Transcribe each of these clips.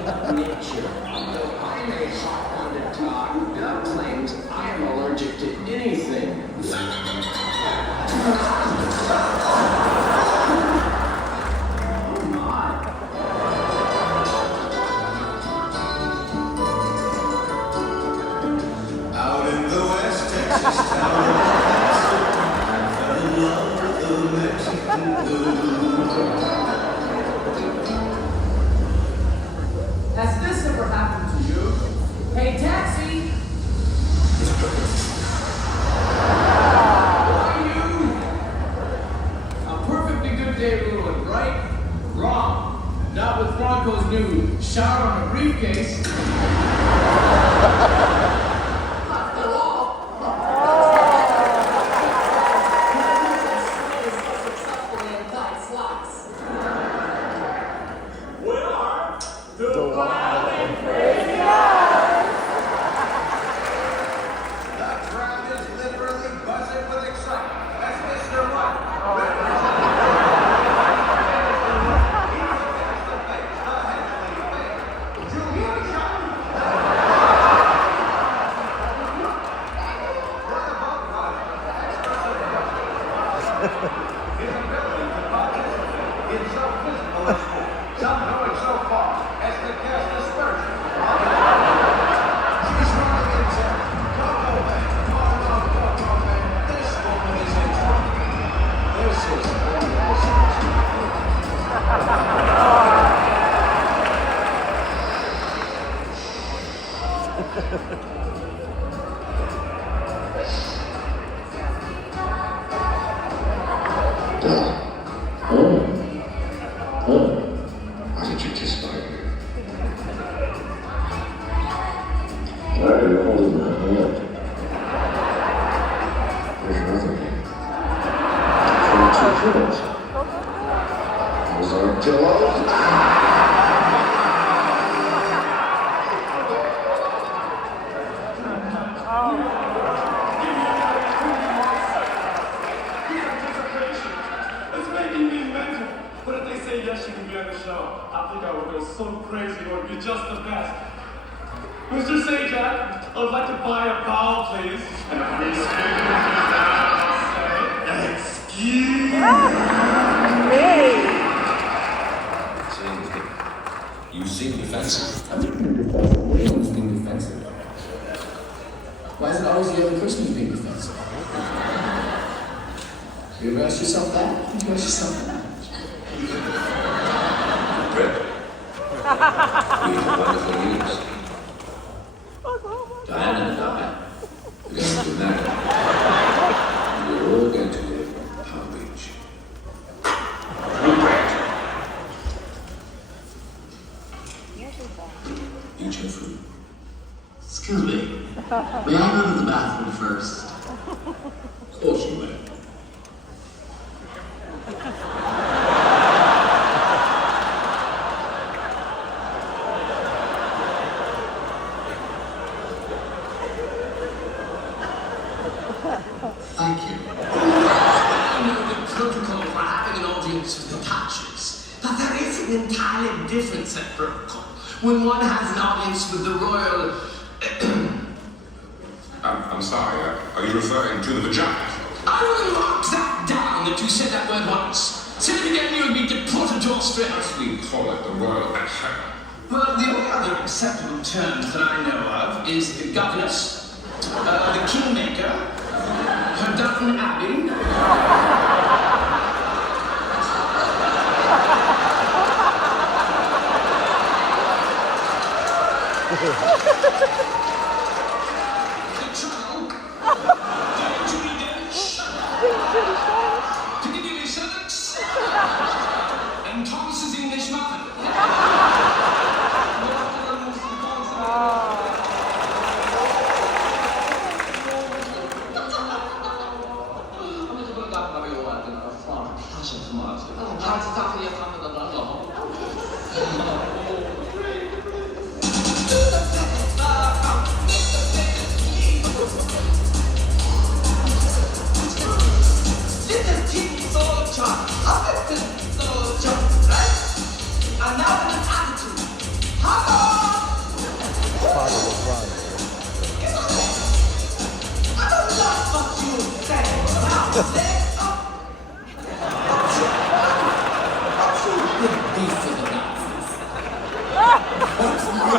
of nature. Though I may hop on to talk, Doug claims I am allergic to anything. Has this ever happened to you? Hey, taxi! Who are you? A perfectly good day ruined, right? Wrong. Not with Bronco's new shower on a briefcase. Why did you kiss my ear? I didn't hold my hand. There's nothing here. For 2 pillows. Those aren't pillows. Yes, you can be on the show. I think I would go so crazy. It would be just the best. Mr. Sajak, I would like to buy a vowel, please. And a free spin I'll say, excuse me. You seem defensive. I'm not being defensive. What do you mean being defensive? Why is it always the other person who's being defensive? You ever ask yourself that? You ask yourself that? Brett, we have wonderful news. Diana and I are going to be married. We're all going to live on Palm Beach. Eat your food. Excuse me. May I go to the bathroom first? Of course you may. Thank you. I know the protocol for having an audience with the patches, but there is an entirely different set protocol when one has an audience with the royal... I'm sorry, are you referring to the vagina? I will mark that down that you said that word once. Say it again, you would be deported to Australia. As we call it, the royal exchequer. Well, the only other acceptable terms that I know of is the governess, the kingmaker, her Downton Abbey. The Channel. The Judy Dench. Piccadilly Circus. And Thomas's English Muffin.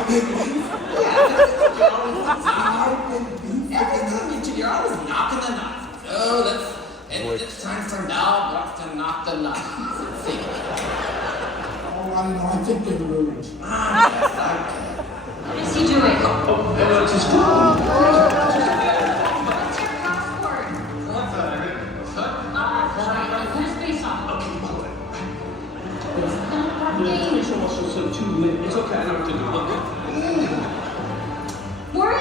Every time you're always knocking the knots. Oh, it's time for Mel Brooks to knock the knots. See. Oh, I don't know. I think they're ruined. What is he doing? It's his phone. What's your passport? Put his face on. It's also 2 minutes. It's okay, I know what to do. Look. We're in.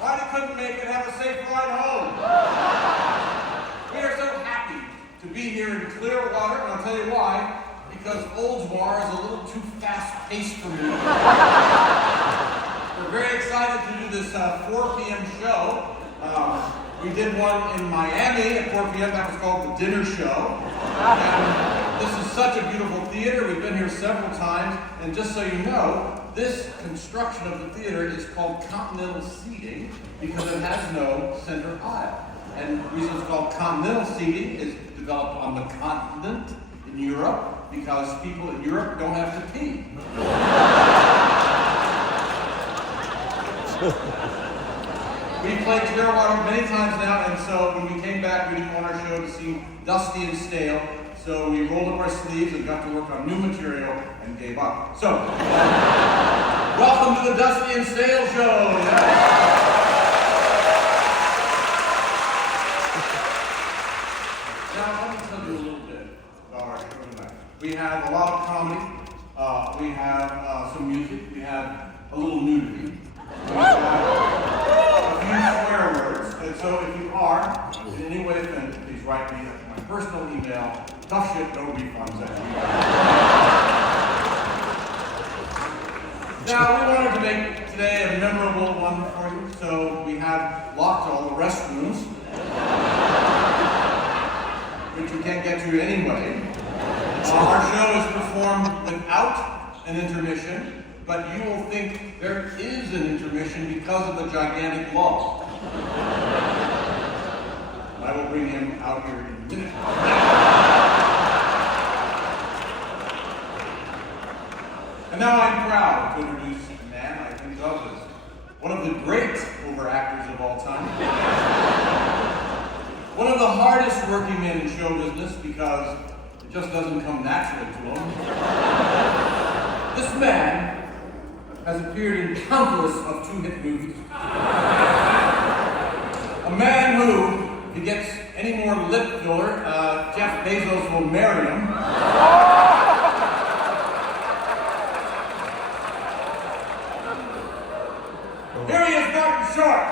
Ronnie couldn't make it. Have a safe ride home. We are so happy to be here in Clearwater, and I'll tell you why. Because Oldsmar is a little too fast-paced for me. We're very excited to do this 4 p.m. show. We did one in Miami at 4 p.m. That was called The Dinner Show. And this is such a beautiful theater. We've been here several times. And just so you know, this construction of the theater is called continental seating because it has no center aisle. And the reason it's called continental seating is developed on the continent in Europe because people in Europe don't have to pee. We played Clearwater many times now, and so when we came back, we didn't want our show to seem dusty and stale, so we rolled up our sleeves and got to work on new material and gave up. So, welcome to the Dusty and Stale Show. Yeah. Now, let me tell you a little bit about our show tonight. We have a lot of comedy, we have some music, we have a little nudity, we have a few swear words, and so if you are in any way offended, please write me at my personal email, toughshitnorefunds@gmail.com. Now, we wanted to make today a memorable one for you, so we have locked all the restrooms, which you can't get to anyway. Our show is performed without an intermission, but you will think there is an intermission because of the gigantic log. I will bring him out here in a minute. And now I'm proud to introduce a man I think of as one of the great overactors of all time. One of the hardest working men in show business because it just doesn't come naturally to him. This man has appeared in countless of 2-hit movies. A man who, if he gets any more lip filler, Jeff Bezos will marry him. Here he is, Martin Short.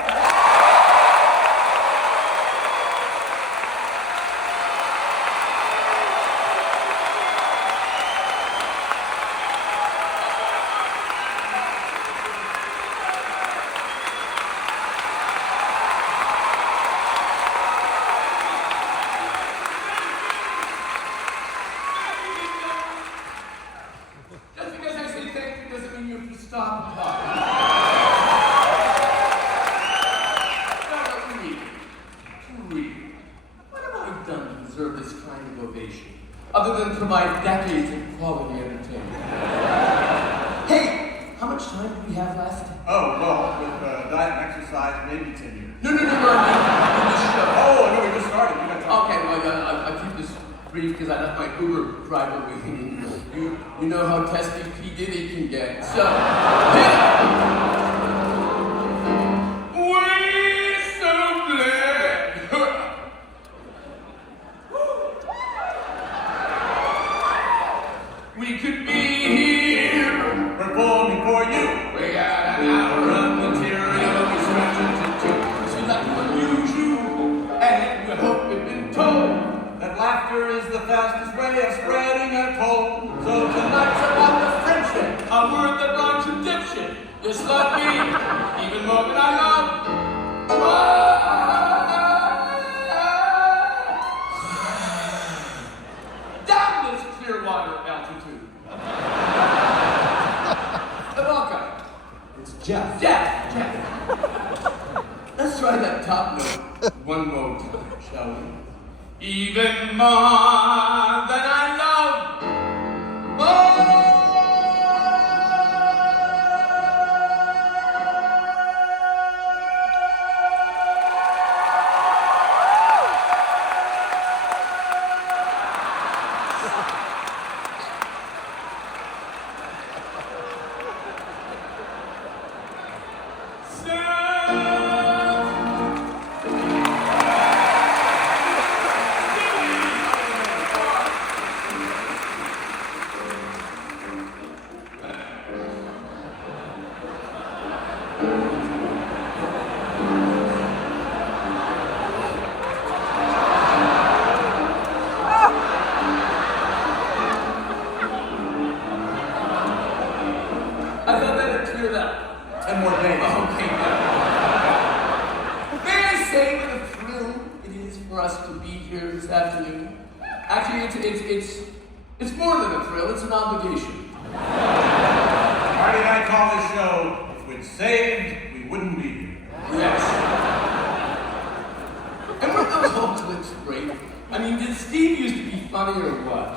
Just because I say thank you doesn't mean you have to stop applauding. No, read. What have I done to deserve this kind of ovation, other than provide decades of quality entertainment? Oh, well, with diet and exercise, maybe 10 years. No, I mean, in the show. Oh, no, we just started. You got time. Okay, well, I'll keep this brief because I left my Uber driver with me. You know how testy P. Diddy can get. So, we're so glad. We could be here Performing for you. we got an hour of material we stretch it to two. She's like unusual, and we hope we've been told That laughter is the fastest way of spreading a cold. So tonight's about the friendship. a word that rhymes with dipshit. This love me even more than I love. Down this Clearwater altitude. Welcome. It's Jeff. Jeff. Let's try that top note one more time, shall we? Even more than I love. I thought that had cleared up. 10 more days. Okay, good. May I say what a thrill it is for us to be here this afternoon? Actually, it's more than a thrill, it's an obligation. Marty and I call this show, If We'd Saved, We Wouldn't Be Here. Yes. And weren't those whole clips great? I mean, did Steve used to be funny or what?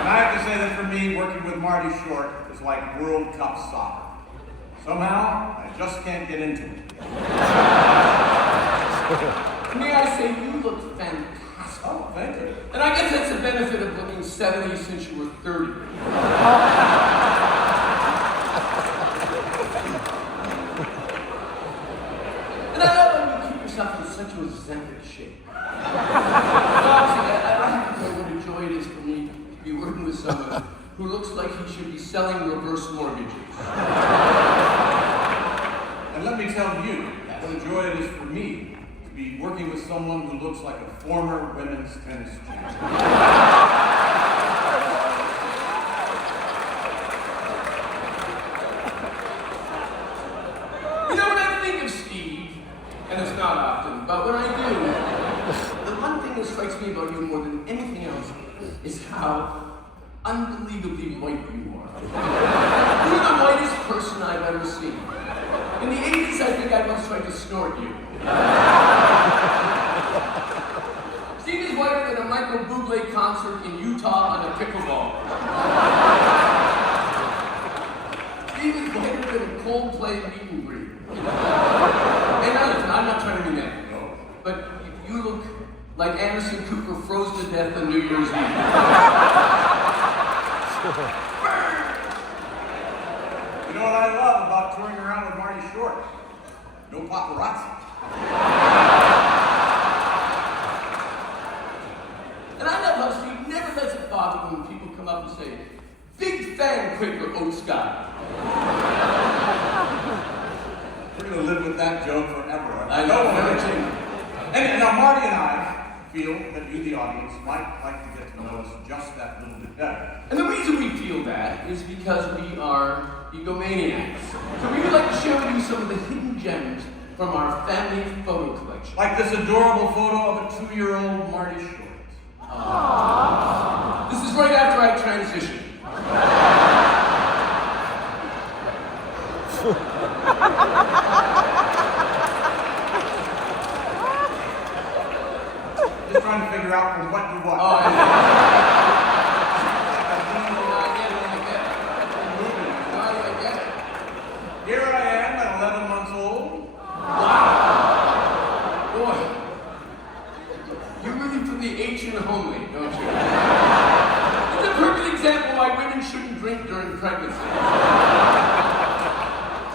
And I have to say that for me, working with Marty Short is like World Cup soccer. Somehow, I just can't get into it. May I say, you look fantastic. Oh, thank you. And I guess that's the benefit of looking 70 since you were 30. And I love when you keep yourself in such a eccentric shape. Honestly, I have to tell you what a joy it is for me to be working with someone who looks like he should be selling reverse mortgages. And let me tell you what a joy it is for me to be working with someone who looks like a former women's tennis champion. You know, when I think of Steve, and it's not often, but when I do, the one thing that strikes me about you more than anything else is how unbelievably white you are. You're the whitest person I've ever seen. In the 80s, I think I once tried to snort you. Steve is whiter than a Michael Bublé concert in Utah on a pickleball. Steve is whiter than a Coldplay meet and greet. Hey, now listen, I'm not trying to be negative, but you look like Anderson Cooper froze to death on New Year's Eve. You know what I love about touring around with Marty Short? No paparazzi. And I love how Steve never lets it bother when people come up and say, "Big fan, Quaker Oat Sky." We're going to live with that joke forever. I know, never it. change. And now Marty and I feel that you, the audience, might like to get to know us just that little bit better. And the reason we feel that is because we are egomaniacs. So we would like to share with you some of the hidden gems from our family photo collection. Like this adorable photo of a 2-year-old Marty Short. This is right after I transitioned. Just trying to figure out from what to what. Oh, I get it. drink during pregnancy.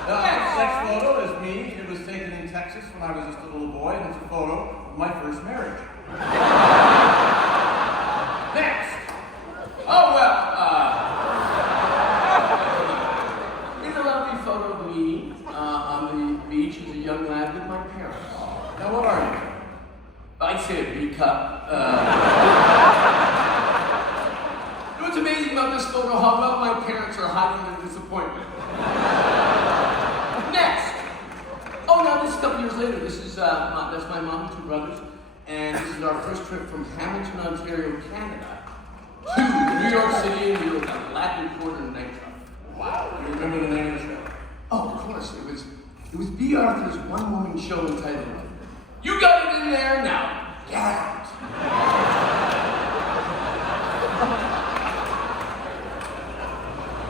Next photo is me. It was taken in Texas when I was just a little boy, and it's a photo of my first marriage. Next. Oh, well, here's a lovely photo of me on the beach as a young lad with my parents. Now, what are you? I'd say a B cup. What's amazing about this photo, how well my parents are hiding their disappointment. Next. Oh, now this is a couple years later. This is, that's my mom and two brothers. And this is our first trip from Hamilton, Ontario, Canada, to New York City, and we were at the Latin Quarter nightclub. Wow. You remember the name of the show? Oh, of course. It was B. Arthur's one-woman show entitled, "You Got It In There Now, Get Out."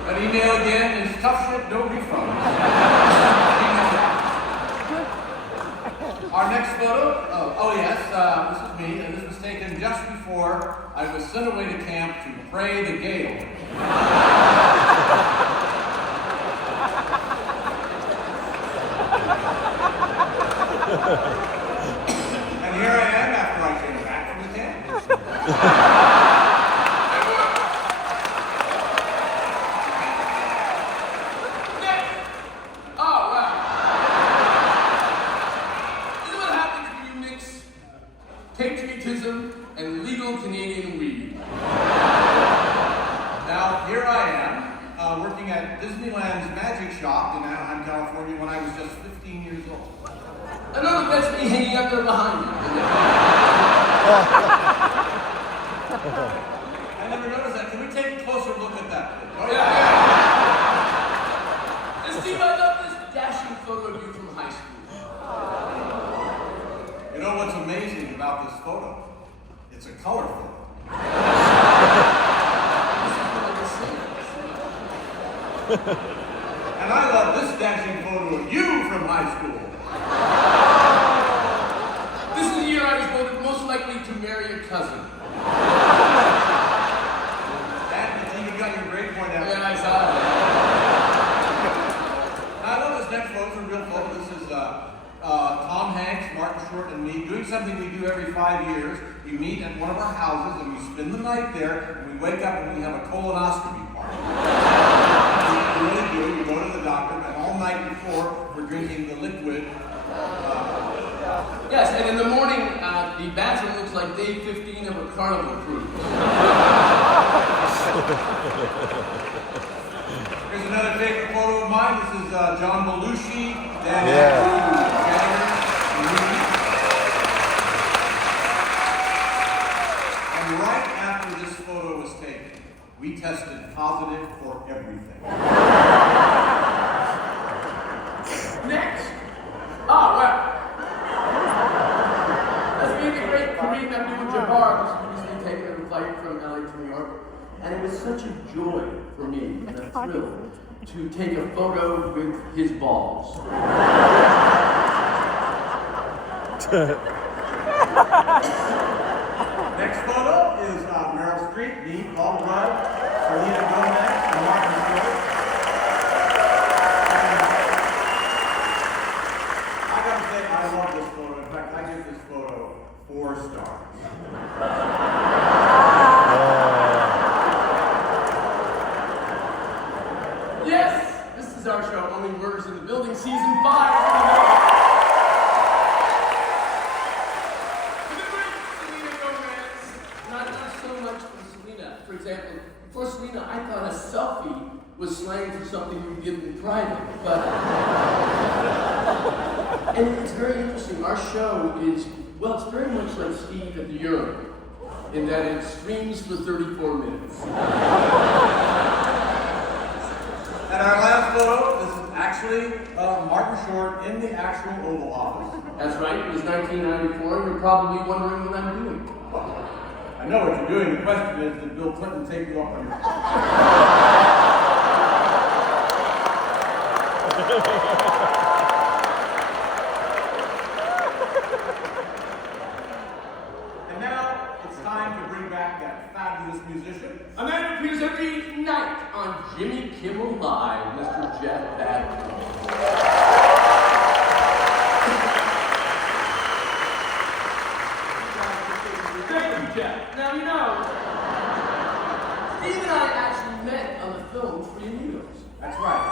An email again is tough shit, no refunds. Our next photo, oh yes, this is me, and this was taken just before I was sent away to camp to pray the gale. And here I am after I came back from the camp. Oh, wow. This is what happens when you mix patriotism and legal Canadian weed. Now, here I am, working at Disneyland's Magic Shop in Anaheim, California, when I was just 15 years old. I know that's me hanging up there behind you. I never noticed that. Can we take a closer look at that? Oh, Yeah. And Steve, I love this dashing photo of you from high school. You know what's amazing about this photo? It's a color photo. And I love this dashing photo of you from high school. This is the year I was voted most likely to marry a cousin. And you even got your grade point out. Yeah, I saw that. I love this next photo. It's a real photo. This is Tom Hanks, Martin Short, and me doing something we do every 5 years. We meet at one of our houses and we spend the night there, and we wake up and we have a colonoscopy party. We really do. We go to the doctor, and all night before, we're drinking the liquid. Yes, and in the morning, the bathroom looks like day 15 of a carnival cruise. Here's another favorite photo of mine. This is John Belushi, Dan And right after this photo was taken, we tested positive for everything. Next. Oh, well. Let's meet the great Kareem Abdul-Jabbar, who's recently taken a flight from LA to New York. And it was such a joy for me, and a thrill, to take a photo with his balls. Next photo is Meryl Streep, me, Paul Rudd, Selena Gomez, and Martin Short. I gotta say, I love this photo. In fact, I give this photo 4 stars. Yes, this is our show, Only Murders in the Building, Season 5. For example, before Selena, I thought a selfie was slang for something you would give in private, but... And it's very interesting. Our show is, well, it's very much like Steve at the urinal, in that it streams for 34 minutes. And our last photo, this is actually Martin Short in the actual Oval Office. That's right, it was 1994, and you're probably wondering what I'm doing. I know what you're doing. The question is, did Bill Clinton take you up on your... And now, it's time to bring back that fabulous musician. A man who appears every night on Jimmy Kimmel Live, Mr. Jeff Badger. Thank you, Jeff. Now, you know, Steve and I actually met on the film Three Amigos. That's right.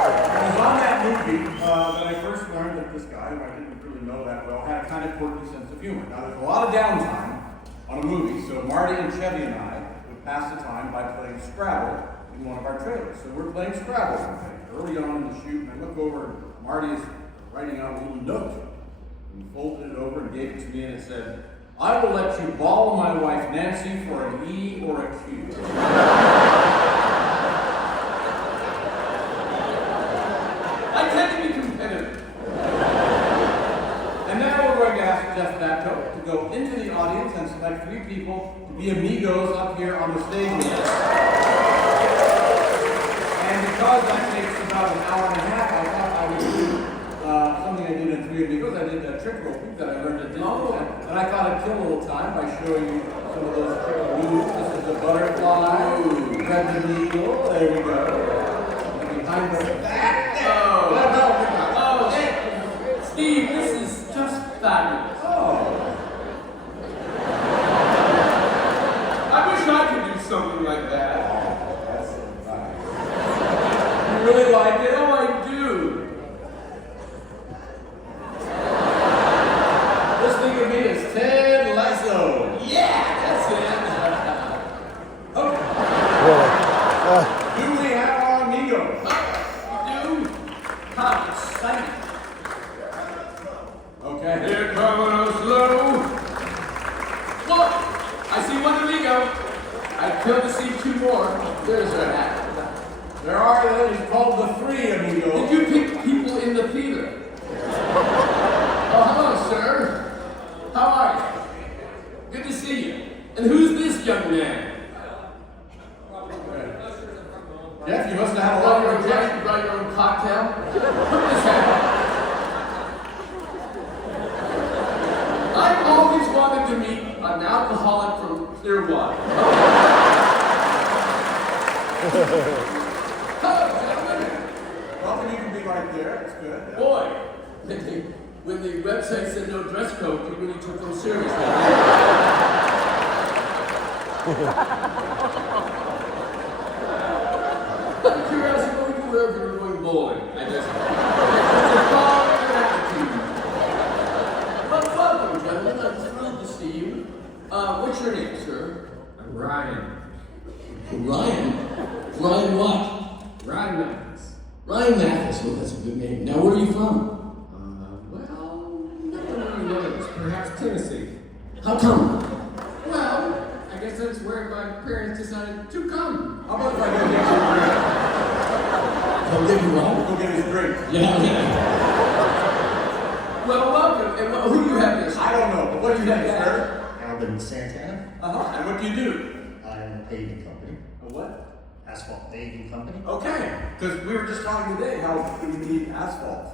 It was on that movie that I first learned that this guy, who I didn't really know that well, had a kind of quirky sense of humor. Now, there's a lot of downtime on a movie, so Marty and Chevy and I would pass the time by playing Scrabble in one of our trailers. So we're playing Scrabble one day, early on in the shoot, and I look over, and Marty is writing out a little note. And he folded it over and gave it to me, and it said, "I will let you ball my wife Nancy for an E or a Q." I tend to be competitive. And now we're going to ask Jeff Batko to go into the audience and select 3 people to be amigos up here on the stage with us. And because that takes about an hour and a half, I thought I would do something I did in 3 Amigos. I did that trick roping that I learned at Disneyland. And I thought I'd kill a little time by showing you some of those trick moves. This is the butterfly, red the eagle, there we go. And behind the back. Steve, this is just fabulous. Oh. I wish I could do something like that. That's nice. You really like it? Oh, I do. This thing of me is Ted Lasso. Yeah, that's it. Okay. Do we have our amigos? Dude, how exciting. Okay. Here coming on slow. Look, I see one amigo. I'd kill to see 2 more. There's her hat. There are those called the 3 amigos. Did you pick people in the theater? Oh, hello, sir. How are you? Good to see you. And who's this young man? Jeff, you must have had a lot of rejection. You brought your own cocktail? Put this hat. I've always wanted to meet an alcoholic from Clearwater. Hello, gentlemen. Well, you can be right there. It's good. Boy, when the website said no dress code, you really took them seriously. Out of curiosity, what would you wear if you were going bowling? I guess. Well, welcome, gentlemen. I'm thrilled to see you. What's your name, sir? I'm Ryan. Ryan? Ryan what? Ryan Mathis. Ryan Mathis. Well, that's a good name. Now, where are you from? Well, no one really knows. Perhaps Tennessee. How come? Well, I guess that's where my parents decided to come. How about if I go get Don't get me wrong. you a drink? Go get his drink. Yeah. Well, welcome. And who do you have this? I don't know, but what do you have, sir? Alvin Santana. Uh-huh. And what do you do? I'm a paving company, A what? asphalt paving company. Okay. Because we were just talking today how we need asphalt.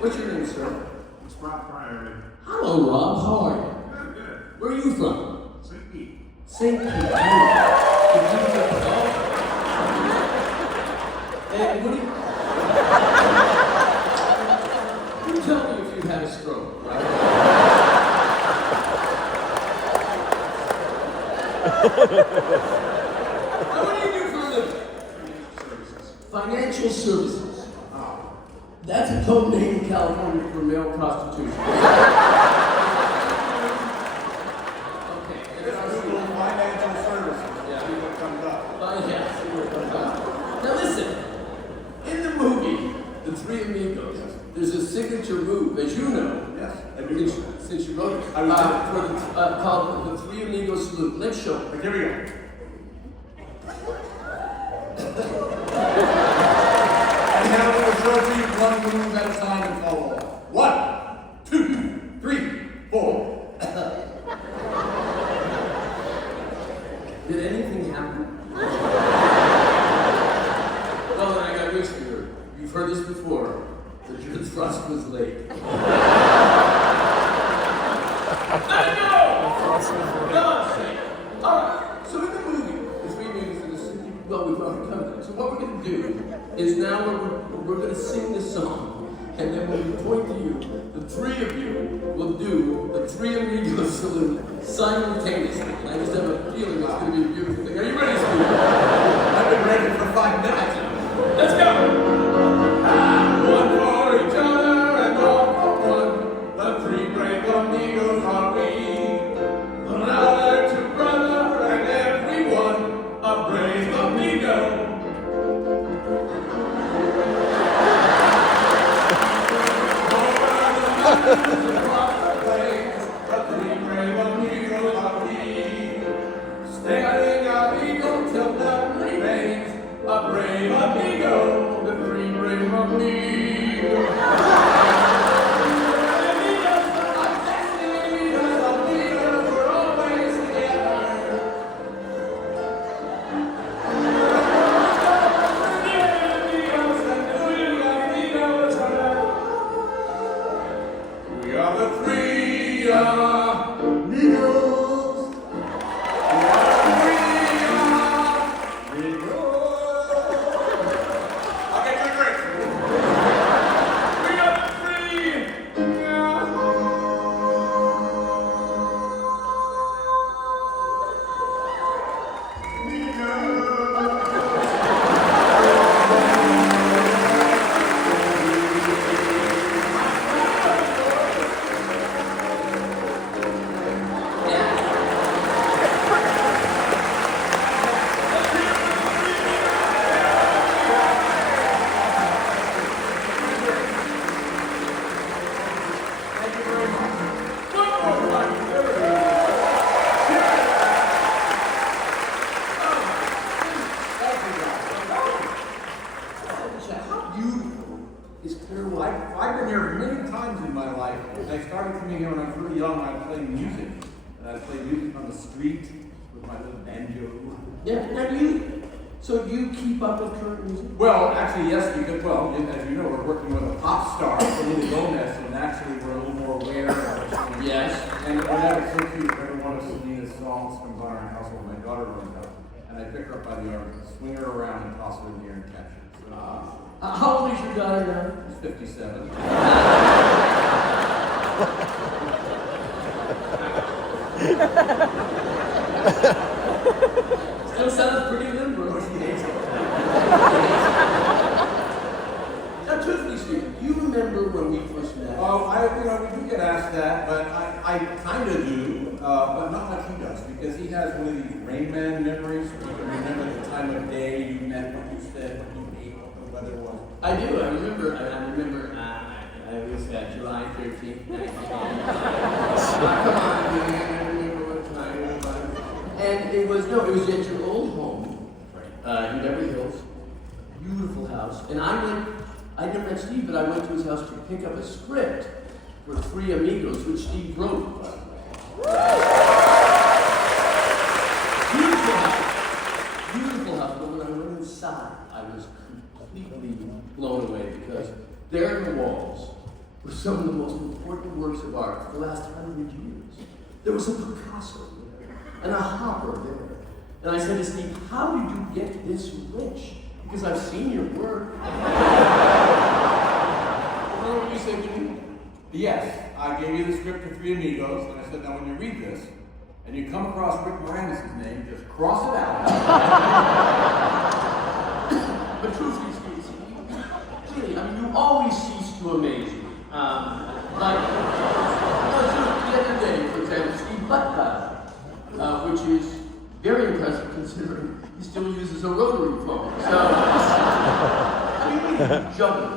What's your name, sir? It's Rob Priory. Hello, Rob. How are you? Good, good. Where are you from? St. Pete. St. Pete. And what do you tell me if you had a stroke, right? Now, what do you do for a living? Financial services. That's a code name in California for male prostitution. Okay. Google financial services. Yeah. See what comes up. Yeah, see where it comes out. Now listen, in the movie, The Three Amigos, there's a signature move, as you know. Yes, I do. Since you wrote it, I was called The Three Amigos Salute. Let's show it. Here we go. And now we'll show you one move at a time and follow along. 1, 2, 3, 4. Did anything happen? Well, then I got news for you. You've heard this before. The Judge Frost was late. Let it go! God's sake. All right. is now we're going to sing this song. And then when we point to you, the three of you will do the Three Amigos salute simultaneously. And I just have a feeling it's going to be a beautiful thing. Are you ready, Steve? I've been ready for 5 minutes. Let's go! One for each other and all for one. The three brave amigos are we. Brother to brother and everyone, a brave amigo. Across the plains, the three brave amigos are we. Standing amigo till none remains, a brave amigo, the three brave amigos. Amigos, our destiny, the amigos, we're always together. We are the three amigos. I'll get you a drink. We are the three. How beautiful is Clearwater? I've been here many times in my life. I started coming here when I was really young. I was playing music. And I played music on the street with my little banjo. Yeah, now so you keep up with current music? Well, actually, yes, because, well, as you know, we're working with a pop star, Selena Gomez, and actually we're a little more aware of what's going on. Yes. And that is so cute. Every one of Selena's songs comes on our household. My daughter runs up, and I pick her up by the arm, swing her around, and toss her in the air and catch her. So, How old is your daughter now? she's 57. Still sounds pretty liberal. She hates it. Now, truthfully speaking, do you remember when we first met? We do get asked that, but I kind of do, but not like he does, because he has one of these Rain Man memories. You can remember the time of day you met, what you said, what you ate, what the weather was. I do. I remember. It was July 13th. Come on, man. I remember what time it was. And it was at your old home in Beverly Hills. Beautiful house. And I never met Steve, but I went to his house to pick up a script for Three Amigos, which Steve wrote. Beautiful house. Beautiful house. But when I went inside, I was completely blown away because there in the walls were some of the most important works of art for the last 100 years. There was a Picasso there, and a Hopper there. And I said to Steve, how did you get this rich? Because I've seen your work. Remember what you said to me? Yes, I gave you the script for Three Amigos, and I said, now when you read this, and you come across Rick Moranis' name, just cross it out. But truthfully speaking, clearly, you always cease to amaze me. The other day, for example, Steve butt which is very impressive considering he still uses a rotary phone. So, you juggle,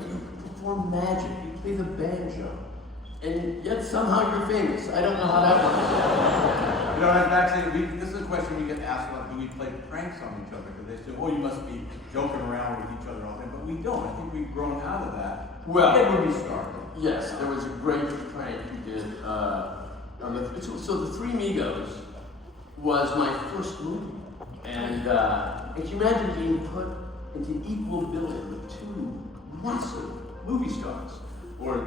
you perform magic, you play the banjo, and yet somehow you're famous. I don't know how that works. You know, actually, this is a question we get asked about, do we play pranks on each other? Because they say, oh, you must be joking around with each other all the time. But we don't. I think we've grown out of that. Well, when we started. Yes, there was a great prank you did. So the Three Amigos was my first movie. And can you imagine being put into equal billing with two massive movie stars? Or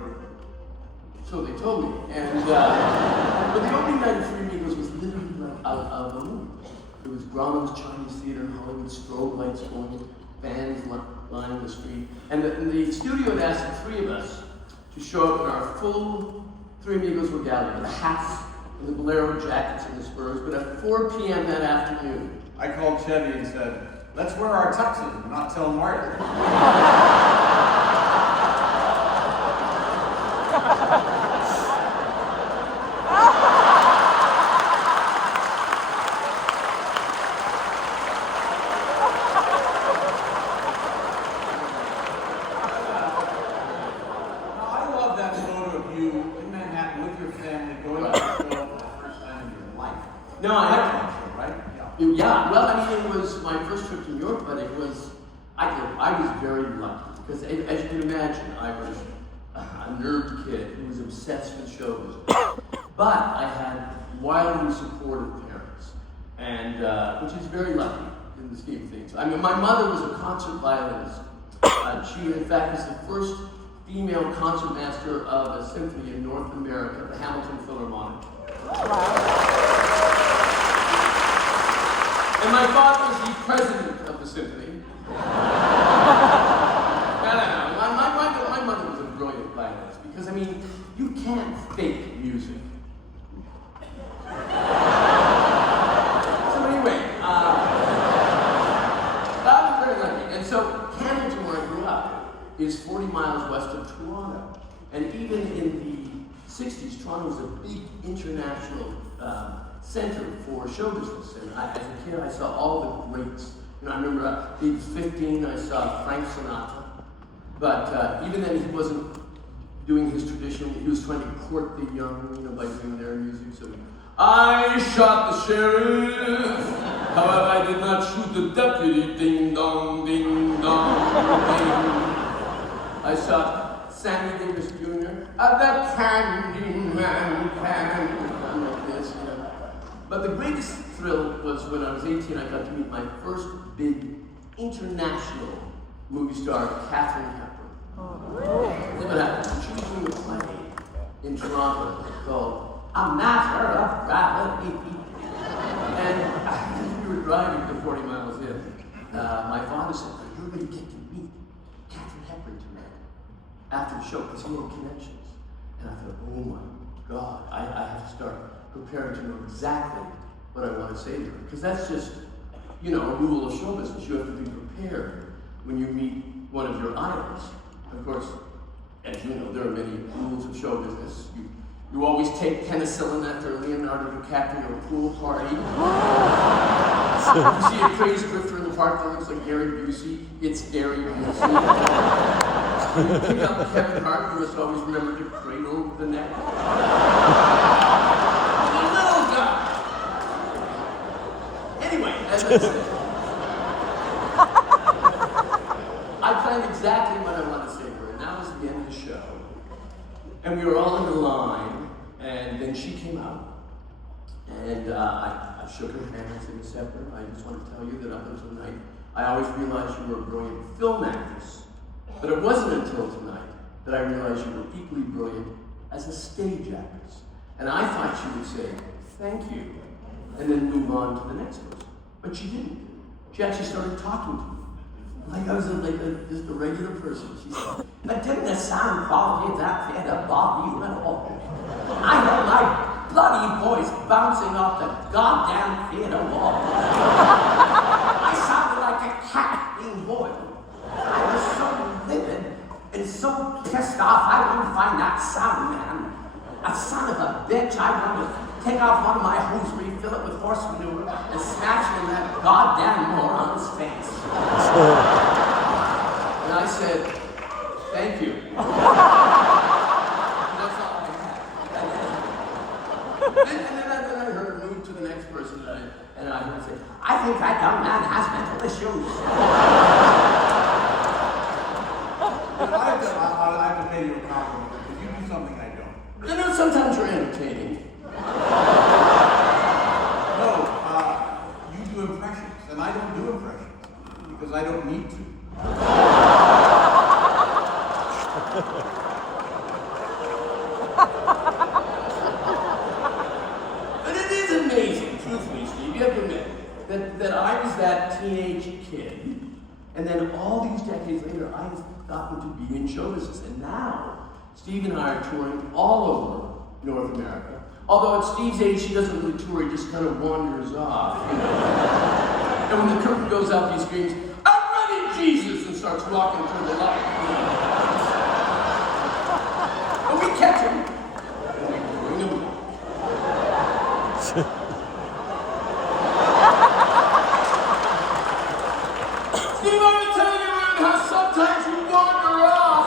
so they told me. And but the opening night of Three Amigos was literally like out of a movie. It was Grauman's Chinese Theater in Hollywood, strobe lights going, fans lining the street. And the studio had asked the three of us to show up in our full Three Amigos regalia, with the hats and the bolero jackets and the spurs, but at 4 p.m. that afternoon, I called Chevy and said, let's wear our tuxes and not tell Marty. No, I had right? Yeah. Well, I mean, it was my first trip to New York, but it was, I was very lucky. Because as you can imagine, I was a nerd kid who was obsessed with show business. But I had wildly supportive parents, and which is very lucky in the scheme of things. I mean, my mother was a concert violinist. She, in fact, was the first female concertmaster of a symphony in North America, the Hamilton Philharmonic. And my father was the president of the symphony. My mother was a brilliant violinist because, I mean, you can't fake music. So anyway, I was very lucky. And so Hamilton, where I grew up, is 40 miles west of Toronto. And even in the 60s, Toronto was a big international center for show business. And as a kid, I saw all the greats. You know, I remember being 15, I saw Frank Sinatra. But even then, he wasn't doing his traditional, he was trying to court the young, you know, by doing their music. So, I shot the sheriff, however, I did not shoot the deputy. Ding dong, ding dong, ding. I shot Sammy Davis Jr. The Candy Man can. Like this, you know. But the greatest thrill was when I was 18, I got to meet my first big international movie star, Katharine Hepburn. Then what happened? She was doing a play in Toronto called A Matter of Gravity. And we were driving to 40 miles in. My father said, "You're going to get to meet Katharine Hepburn tonight after the show because he had connections." And I thought, oh my God, I have to start preparing to know exactly what I want to say to her. Because that's just, you know, a rule of show business. You have to be prepared when you meet one of your idols. Of course, as you know, there are many rules of show business. You always take penicillin after a Leonardo DiCaprio pool party. You see a crazy drifter in the park that looks like Gary Busey, it's Gary Busey. You pick up Kevin Hart, you must always remember to cradle the neck. The little guy. Anyway, as I said, I planned exactly what I wanted to say to her, and that was the end of the show. And we were all in the line, and then she came out. And I shook her hand, I said, "Miss Hepburn, I just want to tell you that up until tonight, I always realized you were a brilliant film actress. But it wasn't until tonight that I realized you were equally brilliant as a stage actress." And I thought she would say, "Thank you," and then move on to the next person. But she didn't. She actually started talking to me. Like I was just a regular person. She said, "But didn't the sound quality of that theater bother you at all? I heard my bloody voice bouncing off the goddamn theater wall. I sounded like a cat being boiled. I was so livid and so pissed off, I wanted to find that sound man. A son of a bitch, I wanted to take off one of my hose, refill it with horse manure, and smash it in that goddamn moron's face." And I said, "Thank you." That's all I had. And then I heard her move to the next person, and I heard her say, "I think that young man has mental issues." I have to pay you a compliment because you do something I don't. You know, sometimes you're entertaining. No, you do impressions, and I don't do impressions because I don't need to. But it is amazing, truthfully, Steve, you have to admit, that I was that teenage kid, And then all these decades later, I've gotten to be in show business. And now, Steve and I are touring all over North America. Although at Steve's age, he doesn't really tour, he just kind of wanders off, you know. And when the curtain goes up, he screams, "I'm ready, Jesus!" and starts walking through the light. You know. But we catch him, and we bring him back. Steve, I've been telling you around how sometimes you wander off,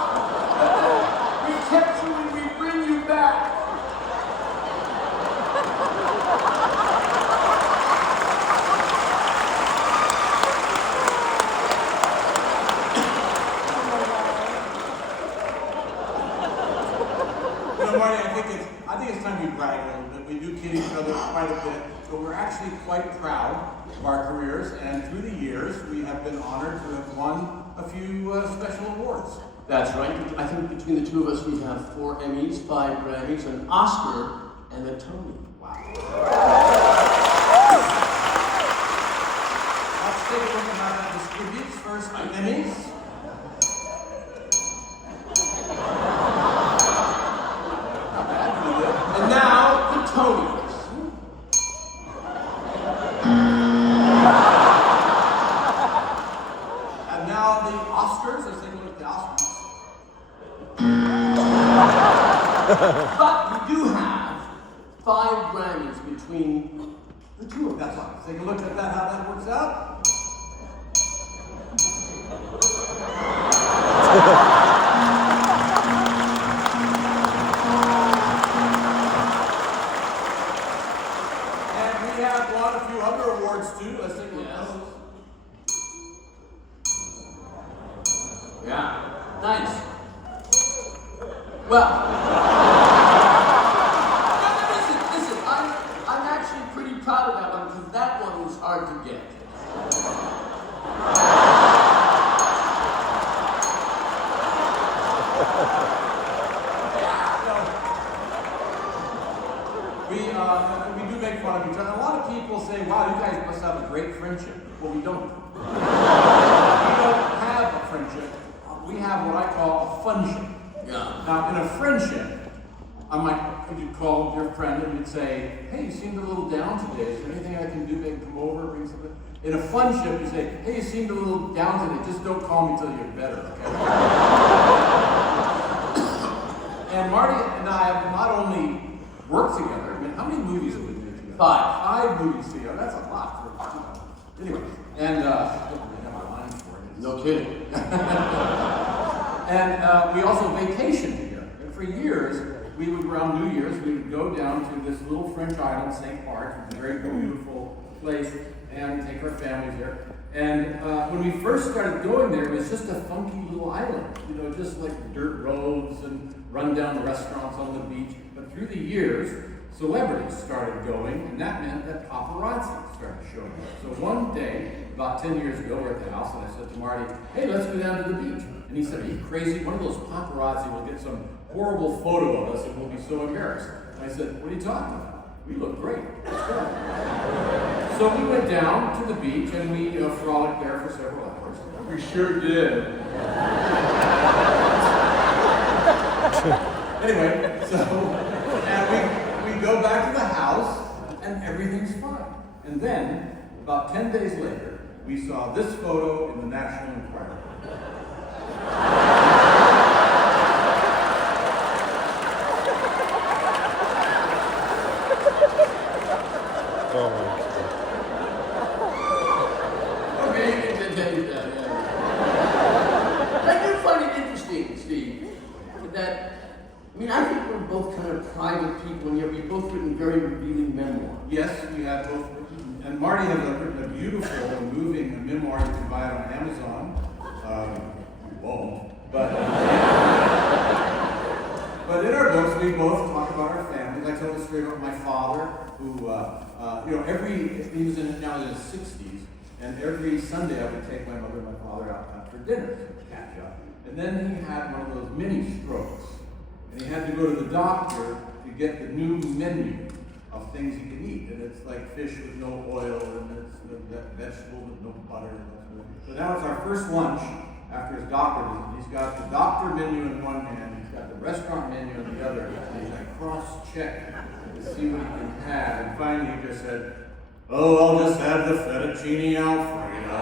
but then we catch you and we bring you back. You know, Marty, I think it's time we brag a little bit. We do kid each other quite a bit, but we're actually quite proud of our careers, and through the years, we have been honored to have won a few special awards. That's right. I think between the two of us, we have 4 Emmys, 5 Grammys, an Oscar, and a Tony. Wow. Let's take a look at how that distributes. First, the Emmys. Not bad, pretty good. And now, the Tonys. And now the Oscars. Let's take a look at the Oscars. But we do have 5 Grammys between the two of That's us. fine. Let's take a look at that, how that works out. And we have won a few other awards too. Let's take a look at Yes. those. Yeah, nice. Well, listen, I'm actually pretty proud of that one because that one was hard to get. We do make fun of each other. A lot of people say, "Wow, you guys must have a great friendship." Well, we don't. We don't have a friendship. We have what I call a funship. Yeah. Now, in a friendship, you'd call your friend and you'd say, "Hey, you seemed a little down today. Is there anything I can do? Maybe come over, bring something." In a funship, you say, "Hey, you seemed a little down today. Just don't call me till you're better, okay?" And Marty and I have not only worked together. I mean, how many movies have we made together? 5. 5 movies together. That's a lot. Anyway, and I don't really have a line for it. No kidding. And we also vacationed together. And for years, we would, around New Year's, we would go down to this little French island, St. Barts, which is a very beautiful place, and take our families there. And when we first started going there, it was just a funky little island, you know, just like dirt roads and run-down restaurants on the beach. But through the years, celebrities started going, and that meant that paparazzi started showing up. So one day, about 10 years ago, we're at the house, and I said to Marty, "Hey, let's go down to the beach." And he said, "Are you crazy? One of those paparazzi will get some horrible photo of us and we'll be so embarrassed." And I said, "What are you talking about? We look great. Let's go." So we went down to the beach and we frolicked there for several hours. We sure did. Anyway, so and we go back to the house and everything's fine. And then, about 10 days later, we saw this photo in the National Enquirer. Okay, you can tell you that, yeah. I do find it interesting, Steve, that, I mean, I think we're both kind of private people, and yet we've both written very revealing memoirs. Yes, we have both written, and Marty has written a beautiful and moving memoir. You can buy it on Amazon. We won't, but in our books, we both talk about our families. I tell the story about my father, who, he was now in his 60s, and every Sunday I would take my mother and my father out for dinner to catch up. And then he had one of those mini strokes, and he had to go to the doctor to get the new menu of things he can eat. And it's like fish with no oil, and it's vegetables with no butter. So now it's our first lunch after his doctor visit. He's got the doctor menu in one hand, he's got the restaurant menu in the other, and he's like cross-check to see what he can have. And finally he just said, "Oh, I'll just have the fettuccine Alfredo."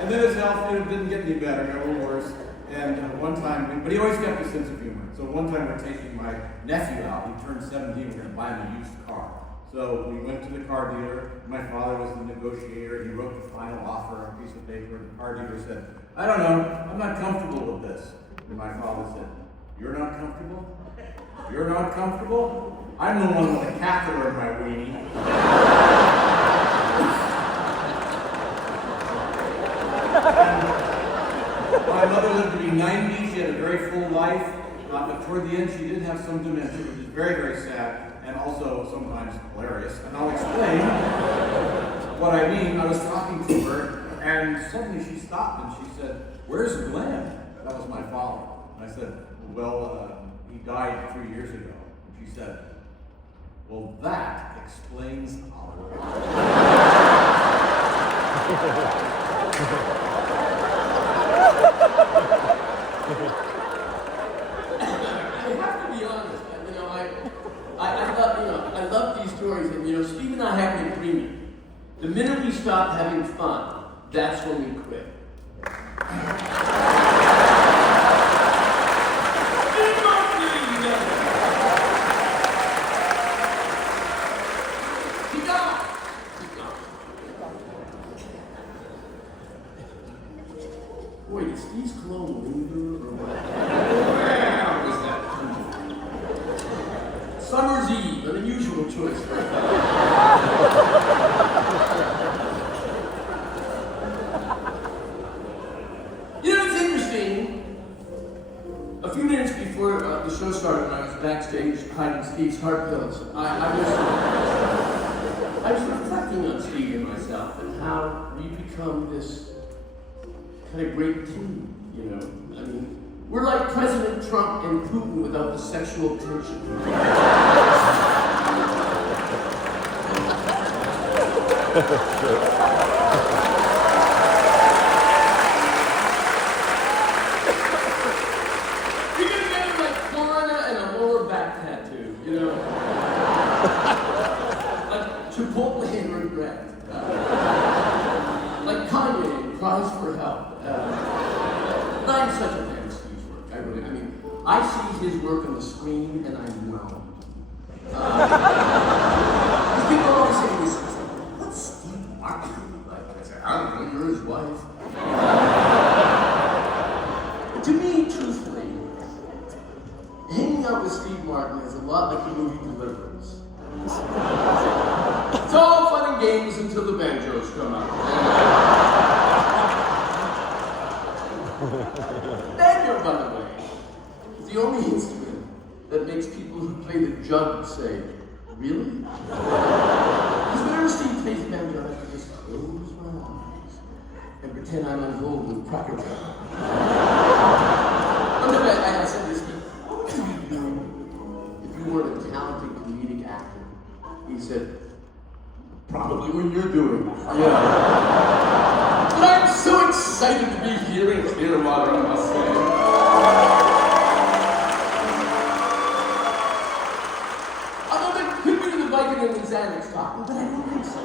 And then his health didn't get any better, got a little worse. And one time, but he always kept a sense of humor. So one time we're taking my nephew out. He turned 17. We're going to buy him a used car. So we went to the car dealer. My father was the negotiator. He wrote the final offer on a piece of paper. And the car dealer said, "I don't know. I'm not comfortable with this." And my father said, "You're not comfortable? You're not comfortable? I'm the one with a catheter in my weenie." My mother lived to be 90. She had a very full life, but toward the end she did have some dementia, which is very, very sad and also sometimes hilarious. And I'll explain what I mean. I was talking to her, and suddenly she stopped and she said, "Where's Glenn?" That was my father. And I said, "Well, he died 3 years ago." And she said, "Well, that explains a lot." I have to be honest. I love these stories, and Steve and I have an agreement. The minute we stop having fun, that's when we quit. Boy, did Steve's cologne linger or what? Wow, was that pungent. Summer's Eve, an unusual choice. It's interesting. A few minutes before the show started, when I was backstage hiding Steve's heart pills, I was reflecting on Steve and myself and how we become this kind of great team, I mean, we're like President Trump and Putin without the sexual tension. You're gonna get him like Florida and a lower back tattoo, like Chipotle and regret. Like Kanye cries for help. But I'm such a fan of Steve's work. I see his work on the screen and I'm whelmed. People always say this, "What's Steve Martin like?" I say, "I don't know, you're his wife." But to me, truthfully, hanging out with Steve Martin is a lot like the movie Deliverance. It's all fun and games until the banjos come out. Banjo, by the way, is the only instrument that makes people who play the jug say, "Really?" Because whenever Steve plays banjo, I have to just close my eyes and pretend I'm on hold with Cracker Jack. I said this, Steve, what would you do if you were a talented comedic actor? He said, "Probably what you're doing." Yeah. But I'm so excited to be here in Clearwater, I must say. Although there could be the Viking and the Xanax talking, but I don't think so.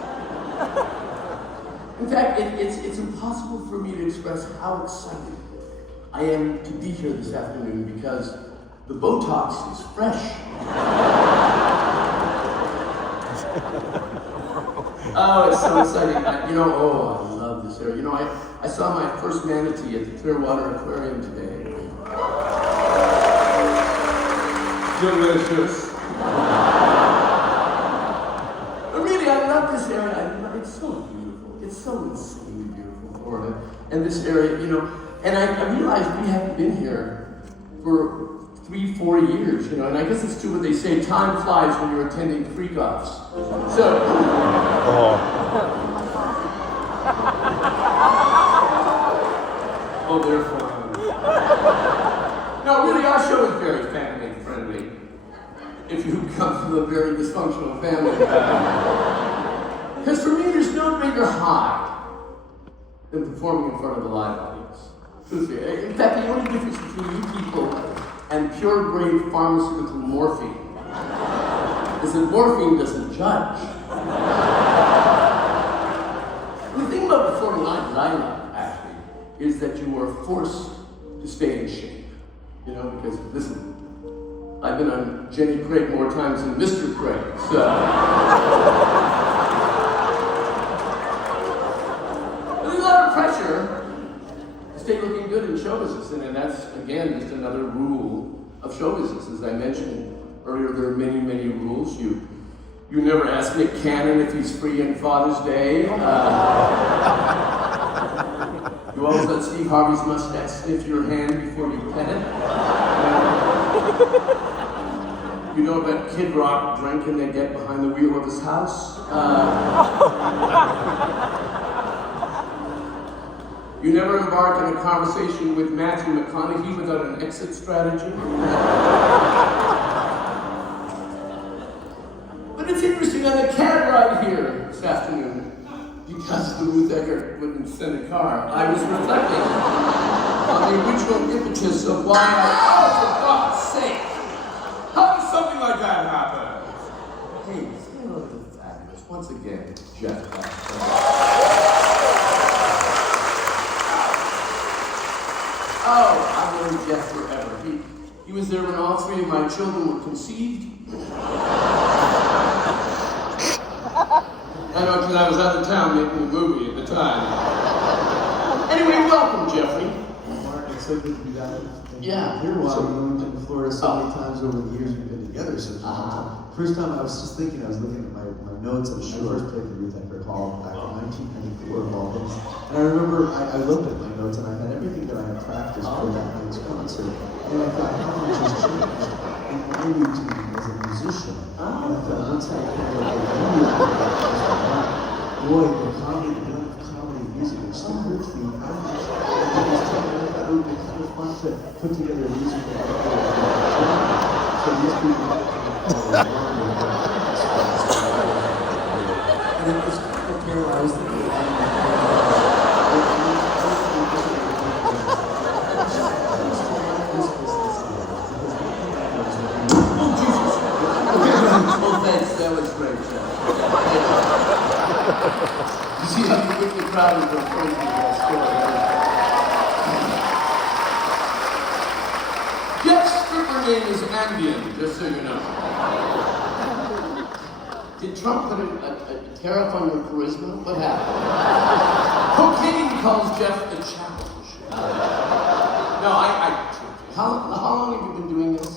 In fact, it's impossible for me to express how excited I am to be here this afternoon because the Botox is fresh. Oh, it's so exciting. I love this area. I saw my first manatee at the Clearwater Aquarium today. Delicious. But really, I love this area. It's so beautiful. It's so insanely beautiful, Florida. And this area, and I realized we haven't been here for 3-4 years, and I guess it's true what they say, time flies when you're attending freak-offs. So, oh, they're fun. No, really, our show is very family-friendly. If you come from a very dysfunctional family. no greater high than performing in front of a live audience. Truthfully. In fact, the only difference between you people and pure-grade pharmaceutical morphine is that morphine doesn't judge. The thing about performing live that I love, actually, is that you are forced to stay in shape. You know, because, listen, I've been on Jenny Craig more times than Mr. Craig, so. There's a lot of pressure to stay looking good in show business, and that's, again, just another rule of show business. As I mentioned earlier, there are many, many rules. You never ask Nick Cannon if he's free on Father's Day. You always let Steve Harvey's mustache sniff your hand before you pet it. You don't let Kid Rock drink and then get behind the wheel of his house. You never embark on a conversation with Matthew McConaughey without an exit strategy. But it's interesting, on the cab ride here this afternoon, because the Ruth Eckerd wouldn't send a car, I was reflecting on the original impetus of why oh, for God's sake! How does something like that happen? Hey, you know, it's fabulous. Once again, Jeff. Oh, I've known Jeff forever. He was there when all three of my children were conceived. I know, because I was out of town making a movie at the time. Anyway, welcome, Jeffrey. Mark, it's so good to be back. Yeah. Clearwater, we've been to Florida so many times over the years we've been together. So first time I was just thinking, I was looking at my notes when I first played the Ruth Eckerd Hall back in 1994 of all things. And I remember I looked at my notes and I had everything that I had practiced for that night's concert. And I thought, how much has changed in my routine as a musician? And I thought, once I kind of boy, the comedy music, it still hurts me. I was trying to it would be kind of fun to put together a musical so these people and it was kind of paralyzed. Oh, thanks, that was great, Jeff. You see how quick the crowd is going crazy with that story. Jeff's stripper name is Ambien, just so you know. Did Trump put a tariff on your charisma? What happened? Cocaine calls Jeff a challenge. No, how long have you been doing this?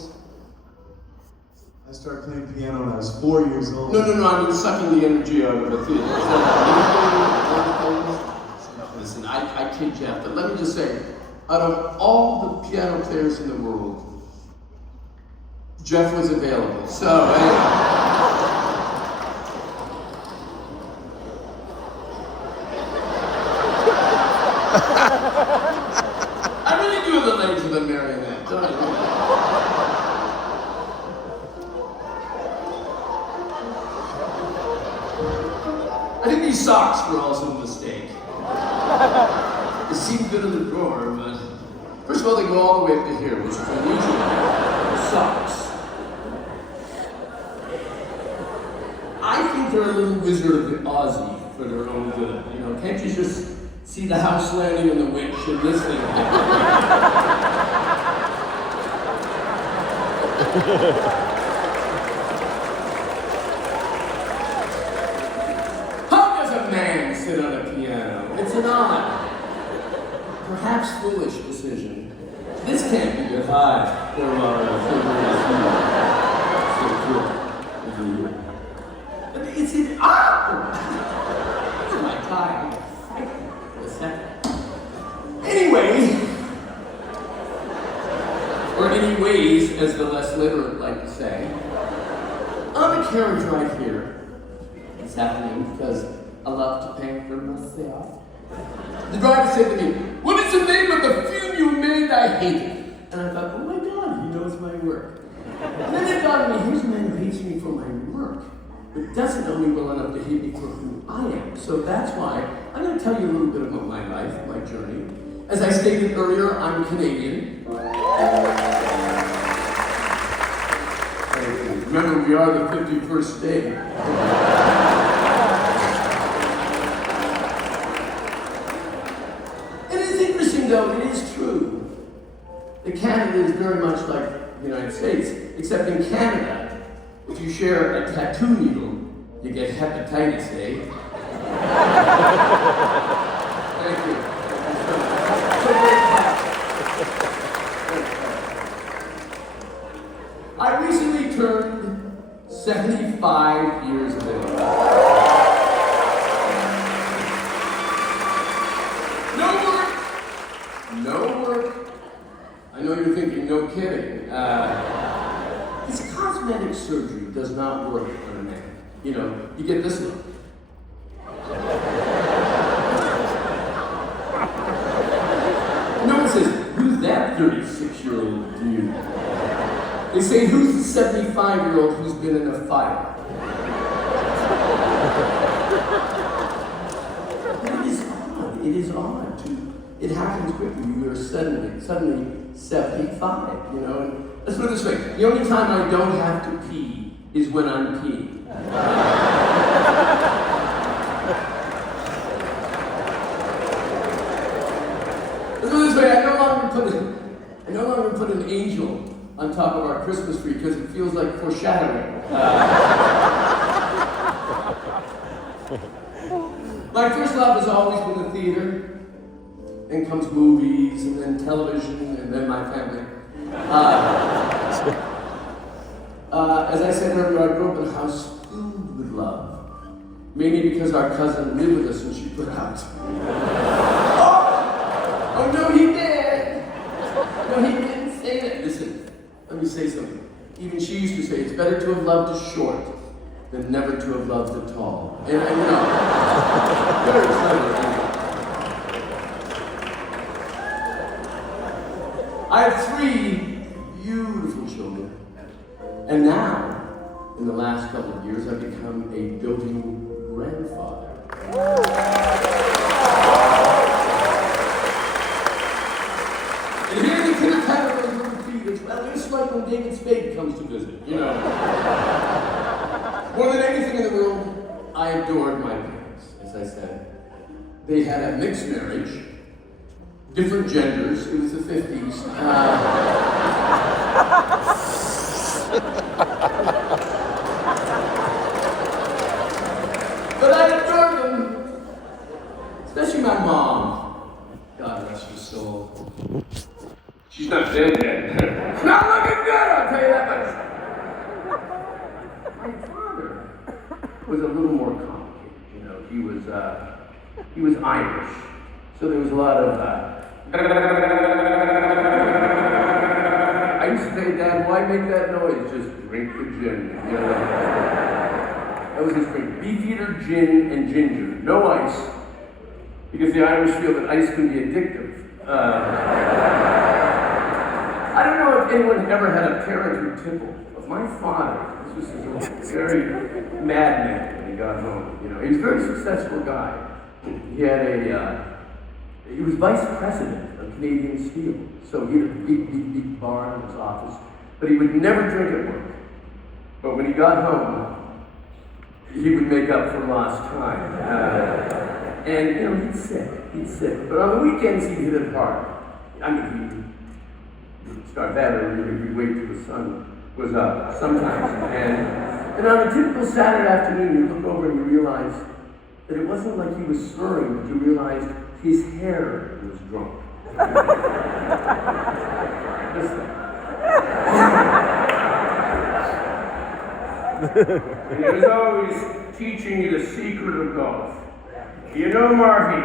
I started playing piano when I was 4 years old. No, I mean sucking the energy out of the theater. Listen, I kid Jeff, but let me just say, out of all the piano players in the world, Jeff was available. So, I really do have the legs of a marionette, don't I? I think these socks were also a mistake. They seem good in the drawer, but first of all, they go all the way up to here, which is unusual. Socks. I think they're a little Wizard of the Aussie for their own good. You know, can't you just see the house landing on the witch and this thing? Man sit on a piano. It's an odd, perhaps foolish decision. This can't be good. Hi, Clearwater. But it's an It's my time. Anyway, or anyways, as the less literate like to say, on the carriage ride here, it's happening because I love to pay for myself. The driver said to me, "What is the name of the film you made? I hate it." And I thought, oh my God, he knows my work. And then it dawned on me, here's a man who hates me for my work. but doesn't know me well enough to hate me for who I am. So that's why I'm going to tell you a little bit about my life, my journey. As I stated earlier, I'm Canadian. Remember, we are the 51st day. It is interesting, though, it is true that Canada is very much like the United States, except in Canada, if you share a tattoo needle, you get hepatitis, eh? Thank you. I recently turned 75 years of age. No work. I know you're thinking, no kidding. This cosmetic surgery does not work on a man. You know, you get this look. No one says, who's that 36-year-old dude? They say, who's the 75-year-old who's been in a fire? But it is odd. It happens quickly. You are suddenly 75, you know? And let's put it this way. The only time I don't have to pee is when I'm peeing. Let's put it this way. I no longer put an angel on top of our Christmas tree because it feels like foreshadowing. My first love has always been the theater. Then comes movies, and then television, and then my family. As I said earlier, I grew up in a house filled with love. Mainly because our cousin lived with us when she put out. Oh no, he did! No, he didn't say that. Listen, let me say something. Even she used to say, it's better to have loved a short than never to have loved a tall. And you know, very clever. I have 3 beautiful children. And now, in the last couple of years, I've become a doting grandfather. And here in the kindergarten of those little feet, it's like when David Spade comes to visit, you know. More than anything in the world, I adored my parents, as I said. They had a mixed marriage. Different genders. It was the 50s. But I adored them. Especially my mom. God rest her soul. She's not dead yet. It's not looking good, I'll tell you that much. My father was a little more complicated. You know, he was Irish. So there was a lot of I used to say, Dad, why make that noise? Just drink the gin. You know? That was his drink. Beefeater, gin, and ginger. No ice. Because the Irish feel that ice can be addictive. I don't know if anyone ever had a parent who tippled. But my father, this was a very madman when he got home. You know, he was a very successful guy. He was vice president of Canadian Steel. So he had a big bar in his office. But he would never drink at work. But when he got home, he would make up for lost time. And, you know, he'd sit. But on the weekends, he'd hit it hard. I mean, he'd start that early, he'd wait till the sun was up sometimes. And on a typical Saturday afternoon, you look over and you realize that it wasn't like he was slurring, but you realized his hair was drunk. And he was always teaching you the secret of golf. You know, Marvy,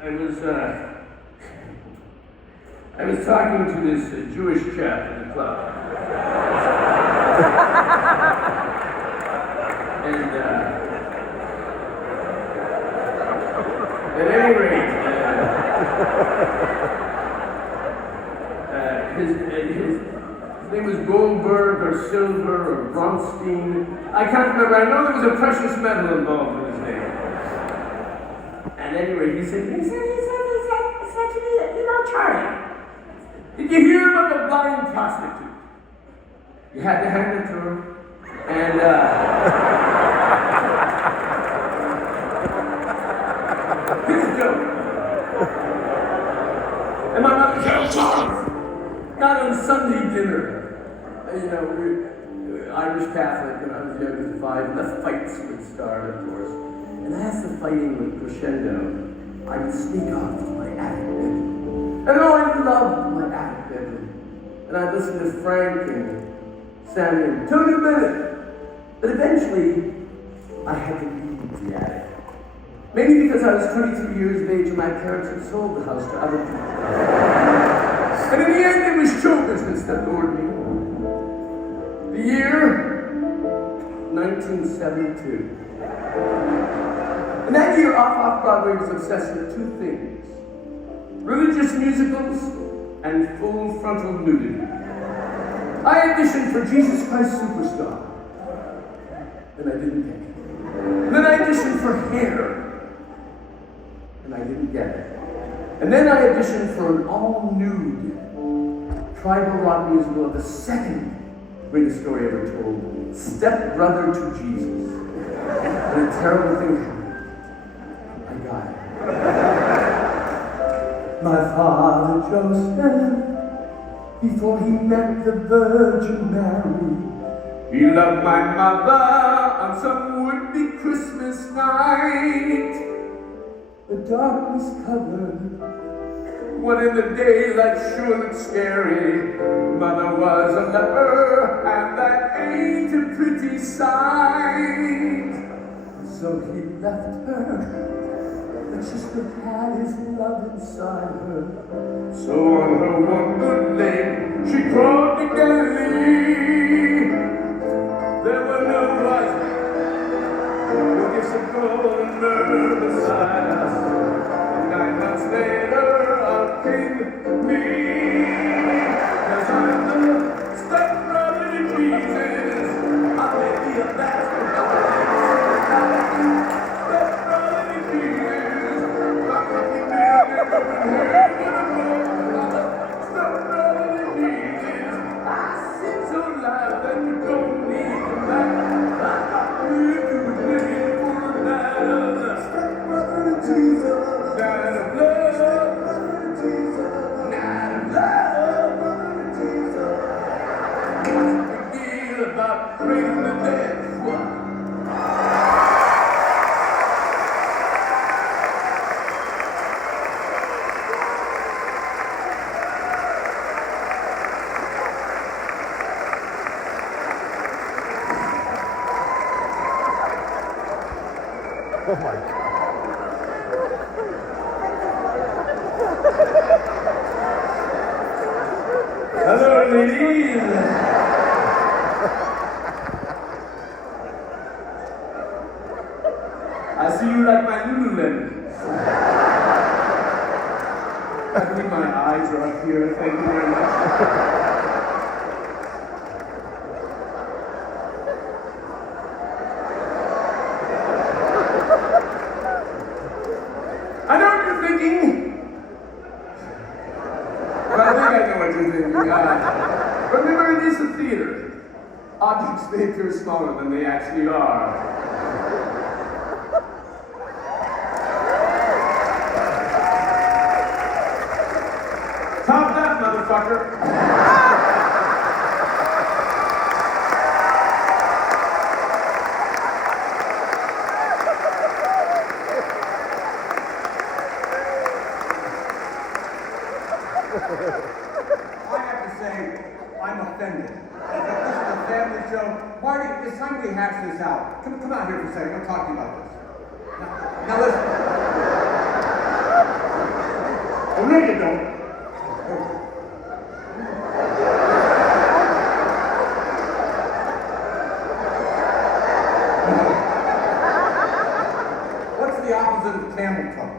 I was talking to this Jewish chap at the club. And at any rate, his name was Goldberg or Silver or Bronstein. I I can't remember. I know there was a precious metal involved in his name. And anyway, he said to me, you know, Charlie, did you hear about the blind prostitute? You had to hand it to her. And, here's a joke. And my mother said, not on Sunday dinner. You know, we're Irish Catholic, and I was young as 5, and the fights would start, of course. And as the fighting would crescendo, I would sneak off to my attic bedroom. And oh, I loved my attic bedroom. And I'd listen to Frank and Sammy and Tony Bennett. But eventually, I had to leave the attic. Maybe because I was 23 years of age and my parents had sold the house to other people. And in the end, it was show business that lured me. The year 1972. And that year, Off-Broadway was obsessed with 2 things: religious musicals and full frontal nudity. I auditioned for Jesus Christ Superstar, and I didn't get it. And then I auditioned for Hair, and I didn't get it. And then I auditioned for an all-nude tribal rock musical of the second greatest story ever told, Step Brother to Jesus. And a terrible thing happened. I got it. My father Joseph, before he met the Virgin Mary, he loved my mother on some would-be Christmas night. The darkness covered, when in the daylight sure looked scary. Mother was a leper, and that ain't a pretty sight. So he left her, but she still had his love inside her. So on her one good leg, she crawled to Galilee. There were no wise men, no gifts of gold and myrrh beside us. 9 months later, out came me. 'Cause I'm the stepbrother to Jesus. I may be a bastard, stepbrother to Jesus. I'm looking down and going here to the Lord. Stepbrother to Jesus. I sing so loud that you don't need to laugh. I got you living for a night of the stepbrother to Jesus. Night of love. About raising the dead. What? Oh my God. Hello, ladies. I see you like my Lululemon. I think my eyes are up here. Thank you very much. I know what you're thinking. But I think I know what you're thinking. Remember, it is a theater. Objects may appear smaller than they actually are. Top that, motherfucker. I have to say, I'm offended. This is a family show. Marty, it's time we hash this out. Come out here for a second. I'm talking about this. Now listen. Oh, no, you don't. What's the opposite of camel toe?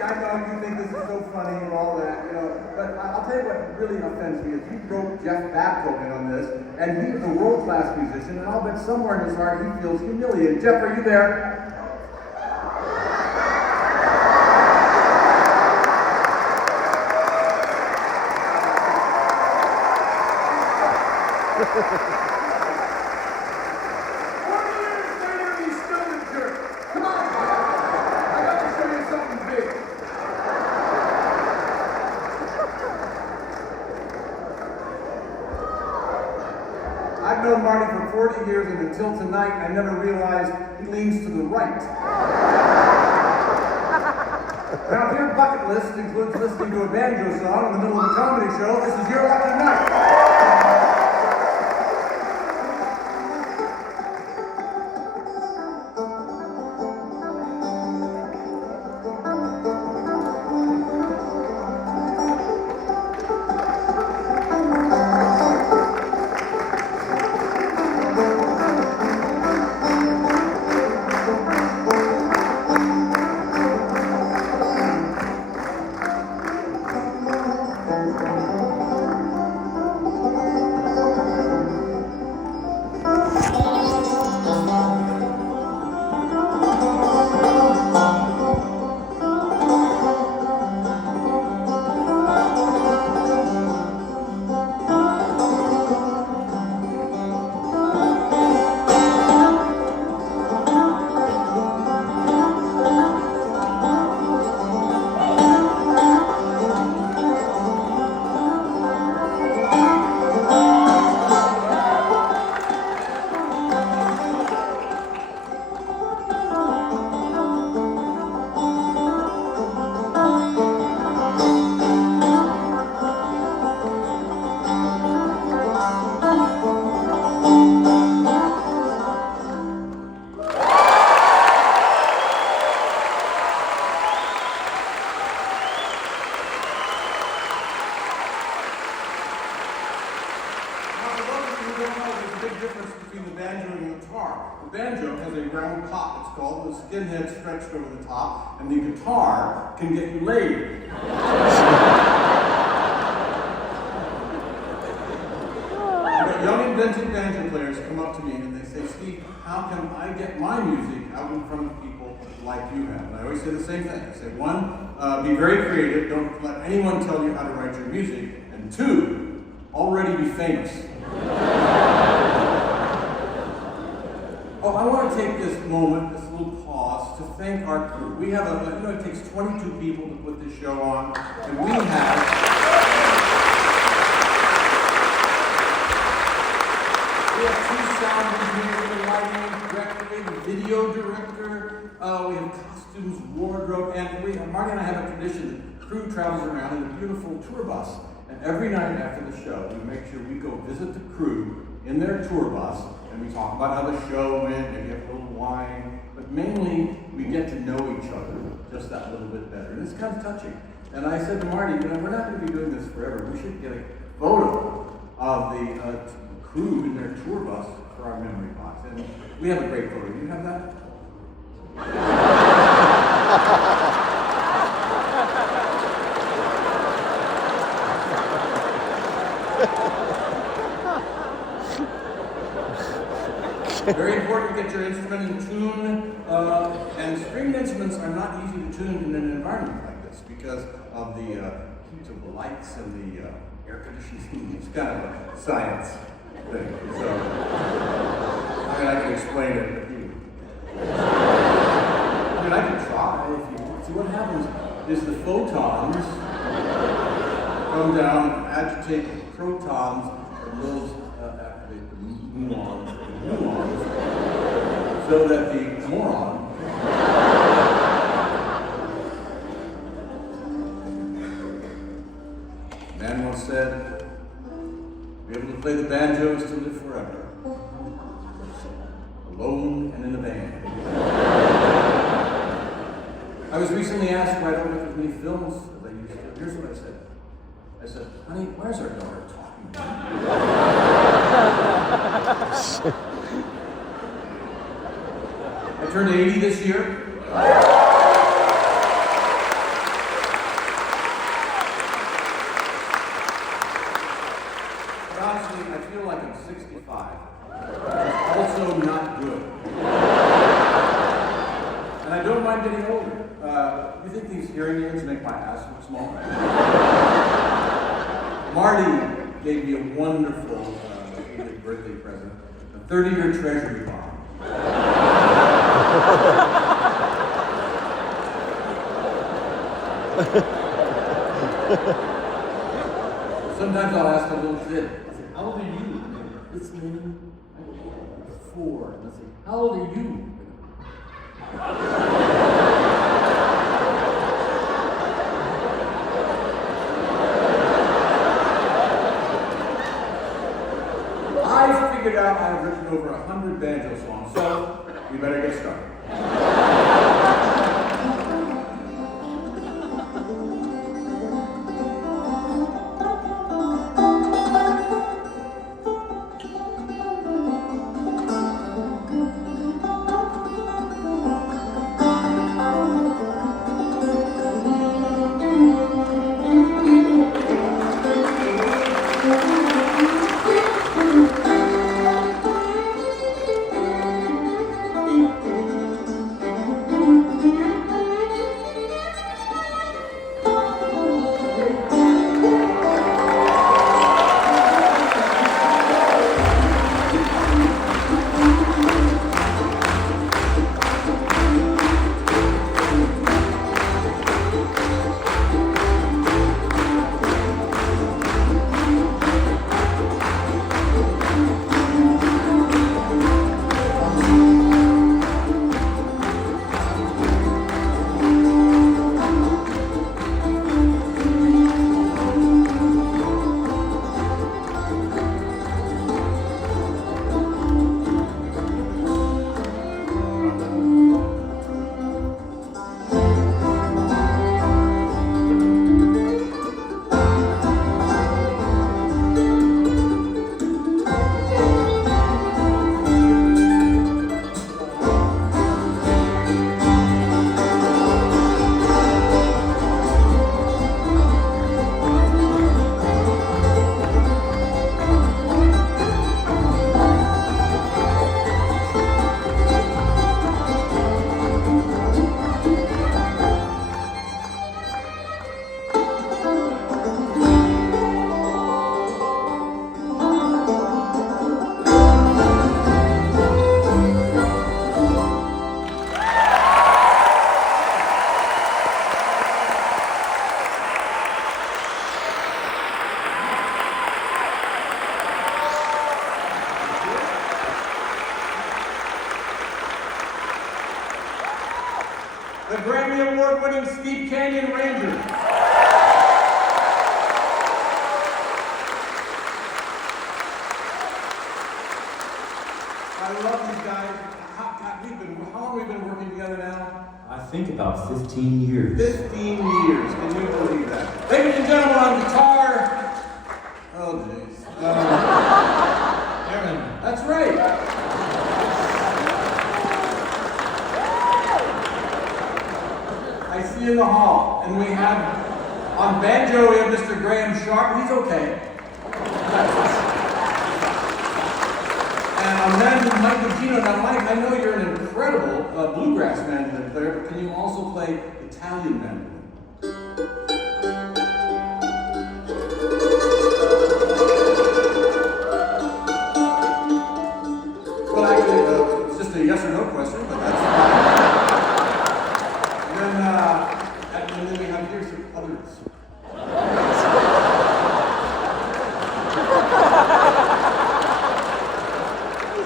I know you think this is so funny and all that, you know, but I'll tell you what really offends me is you broke Jeff Babcock in on this, and he is a world-class musician, and I'll bet somewhere in his heart he feels humiliated. Jeff, are you there? Come on! I got to show you something big. I've known Marty for 40 years, and until tonight, I never realized he leans to the right. Now, if your bucket list includes listening to a banjo song in the middle of a comedy show, this is your lucky night. Skinhead stretched over the top, and the guitar can get you laid. Young inventive banjo players come up to me and they say, Steve, how can I get my music out in front of people like you have? And I always say the same thing. I say, one, be very creative. Don't let anyone tell you how to write your music. And two, already be famous. Oh, I want to take this moment, this little pause, to thank our crew. We have it takes 22 people to put this show on, and we have 2 sound engineers, lighting director, the video director, we have costumes, wardrobe, and Marty and I have a tradition. The crew travels around in a beautiful tour bus, and every night after the show, we make sure we go visit the crew in their tour bus, and we talk about how the show went, maybe have a little wine, but mainly we get to know each other just that little bit better. And it's kind of touching. And I said to Marty, we're not going to be doing this forever. We should get a photo of the crew in their tour bus for our memory box. And we have a great photo. Do you have that? Very important to get your instrument in tune, and stringed instruments are not easy to tune in an environment like this because of the heat of the lights and the air conditioning. It's kind of a science thing. So, I can explain it to you. I can try if you want. See, what happens is the photons come down and agitate the protons, and those activate the muons. So that the moron man once said, be able to play the banjo is to live forever, alone and in a band. I was recently asked why I don't make as many films as I used to. Here's what I said. I said, honey, where's our daughter talking about? I turned 80 this year. But honestly, I feel feel like I'm 65. It's also not good. And I don't mind getting older. You think these hearing aids make my ass look small? Marty gave me a wonderful birthday present, a 30-year treasury bond. Sometimes I'll ask a little kid, I say, how old are you? This many? 4. And I say, how old are you? I figured out I've written over 100 banjo songs, so we better get started. The Grammy Award-winning Steep Canyon Rangers. I love these guys. How long have we been working together now? I think about 15 years. 15 years. Can you believe that? Ladies and gentlemen, on guitar. Oh, jeez. Aaron. That's right. I see you in the hall. And we have, on banjo, we have Mr. Graham Sharp. He's okay. And on mandolin, Mike Gugino. Now, Mike, I know you're an incredible bluegrass mandolin player, but can you also play Italian mandolin? Well, actually, it's just a yes or no question, but that's fine. And then we have here some others.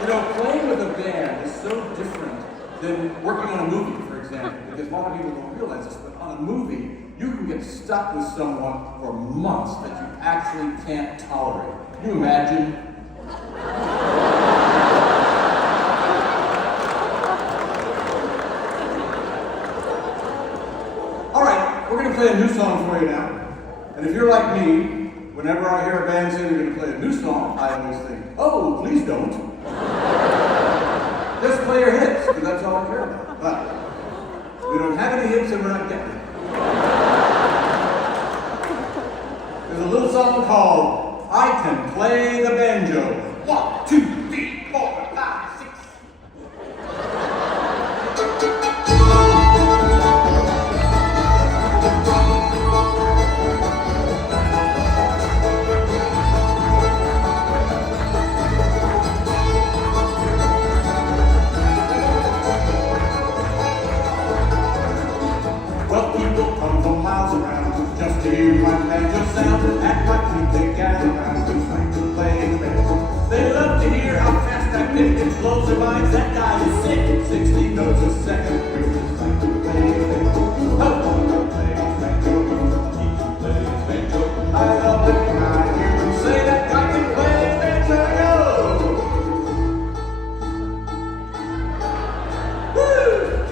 You know, playing with a band is so different than working on a movie, for example, because a lot of people don't realize this, but on a movie, you can get stuck with someone for months that you actually can't tolerate. Can you imagine? All right, we're going to play a new song for you now. And if you're like me, whenever I hear a band say they're going to play a new song, I always think, oh, please don't. Just play your hits, because that's all I care about. But we don't have any hits and we're not getting it. There's a little song called I Can Play the Banjo. lines, that guy is sick. 60 notes a second, we just like to play banjo. Oh, play banjo, keep playing banjo. I love it when I hear them say that guy can play banjo. Woo!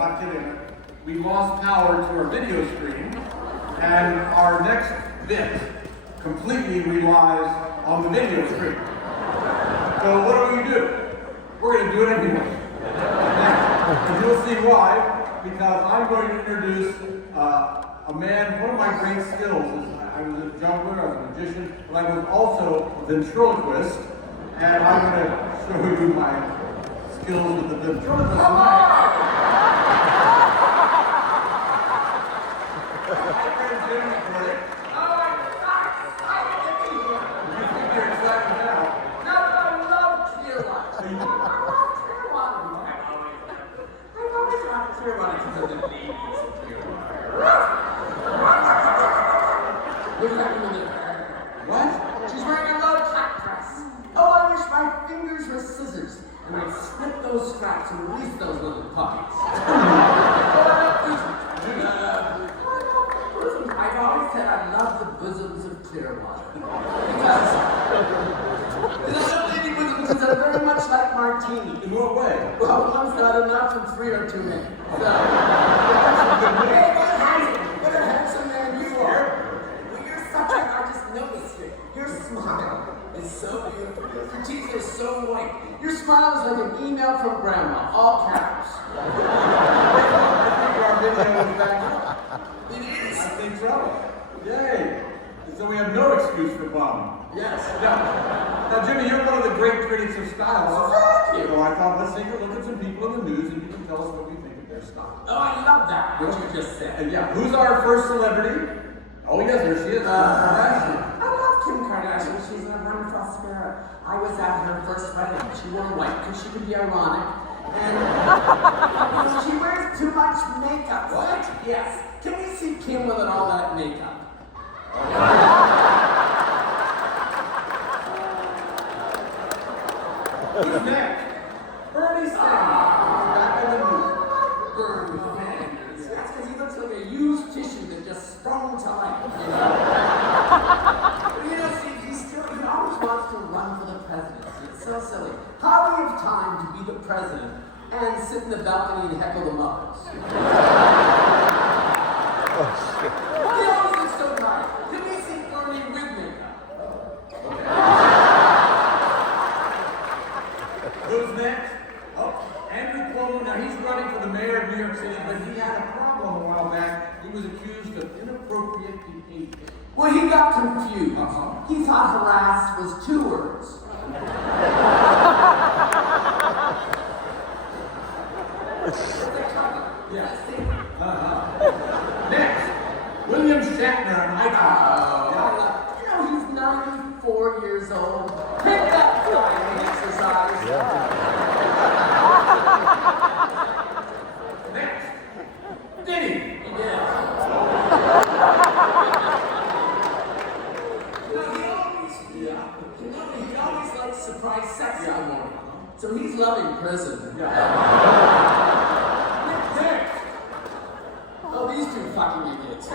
not kidding. We lost power to our video screen, and our next bit completely relies on the video screen. So what do? We're going to do it anyway. And you'll see why, because I'm going to introduce a man. One of my great skills is I was a juggler, I was a magician, but I was also a ventriloquist, and I'm going to show you my skills with the ventriloquist. What? She's wearing a low cut dress. Oh, I wish my fingers were scissors and I'd snip those straps and release those little puppies. I've always said I love the bosoms of Clearwater. Because I love lady bosoms because they're very much like martini. In what way? Well, one's not enough and three are too many. So, hey, what a handsome man you are. Well, you're such a, I just noticed it. Your smile is so beautiful. Your teeth are so white. Your smile is like an email from grandma, all caps. I think our video is back up. It is. I think so. Yay. So we have no excuse for bum. Yes. Now, Jimmy, you're one of the great critics of style. Thank you. So I thought let's take a look at some people in the news and you can tell us what we think of their style. Oh, I love that, what you just said. And yeah, who's our first celebrity? Oh yes, there she is. I love Kim Kardashian. She's a wonderful spirit. I was at her first wedding. She wore white because she could be ironic. And she wears too much makeup. What? Yes. Can we see Kim with all that makeup? Who's next? Bernie Sanders. Back in the news. Bernie Sanders. That's because he looks like a used tissue that just sprung to life. But he always wants to run for the presidency. It's so silly. How do we have time to be the president and sit in the balcony and heckle the Muppets? He always looks so tired. Can we see Bernie with makeup? Who's next? Oh, Andrew Cuomo. Now he's running for the mayor of New York City, but he had a problem a while back. He was accused of inappropriate behavior. Well, he got confused. He thought harassed was 2 words. Yeah. Next, William Shatner and He's 94 years old. Pick that flying exercise. Next, Diddy. He did. He always likes surprise sex in the morning. So he's loving prison. Next, Oh, these 2 fucking idiots. I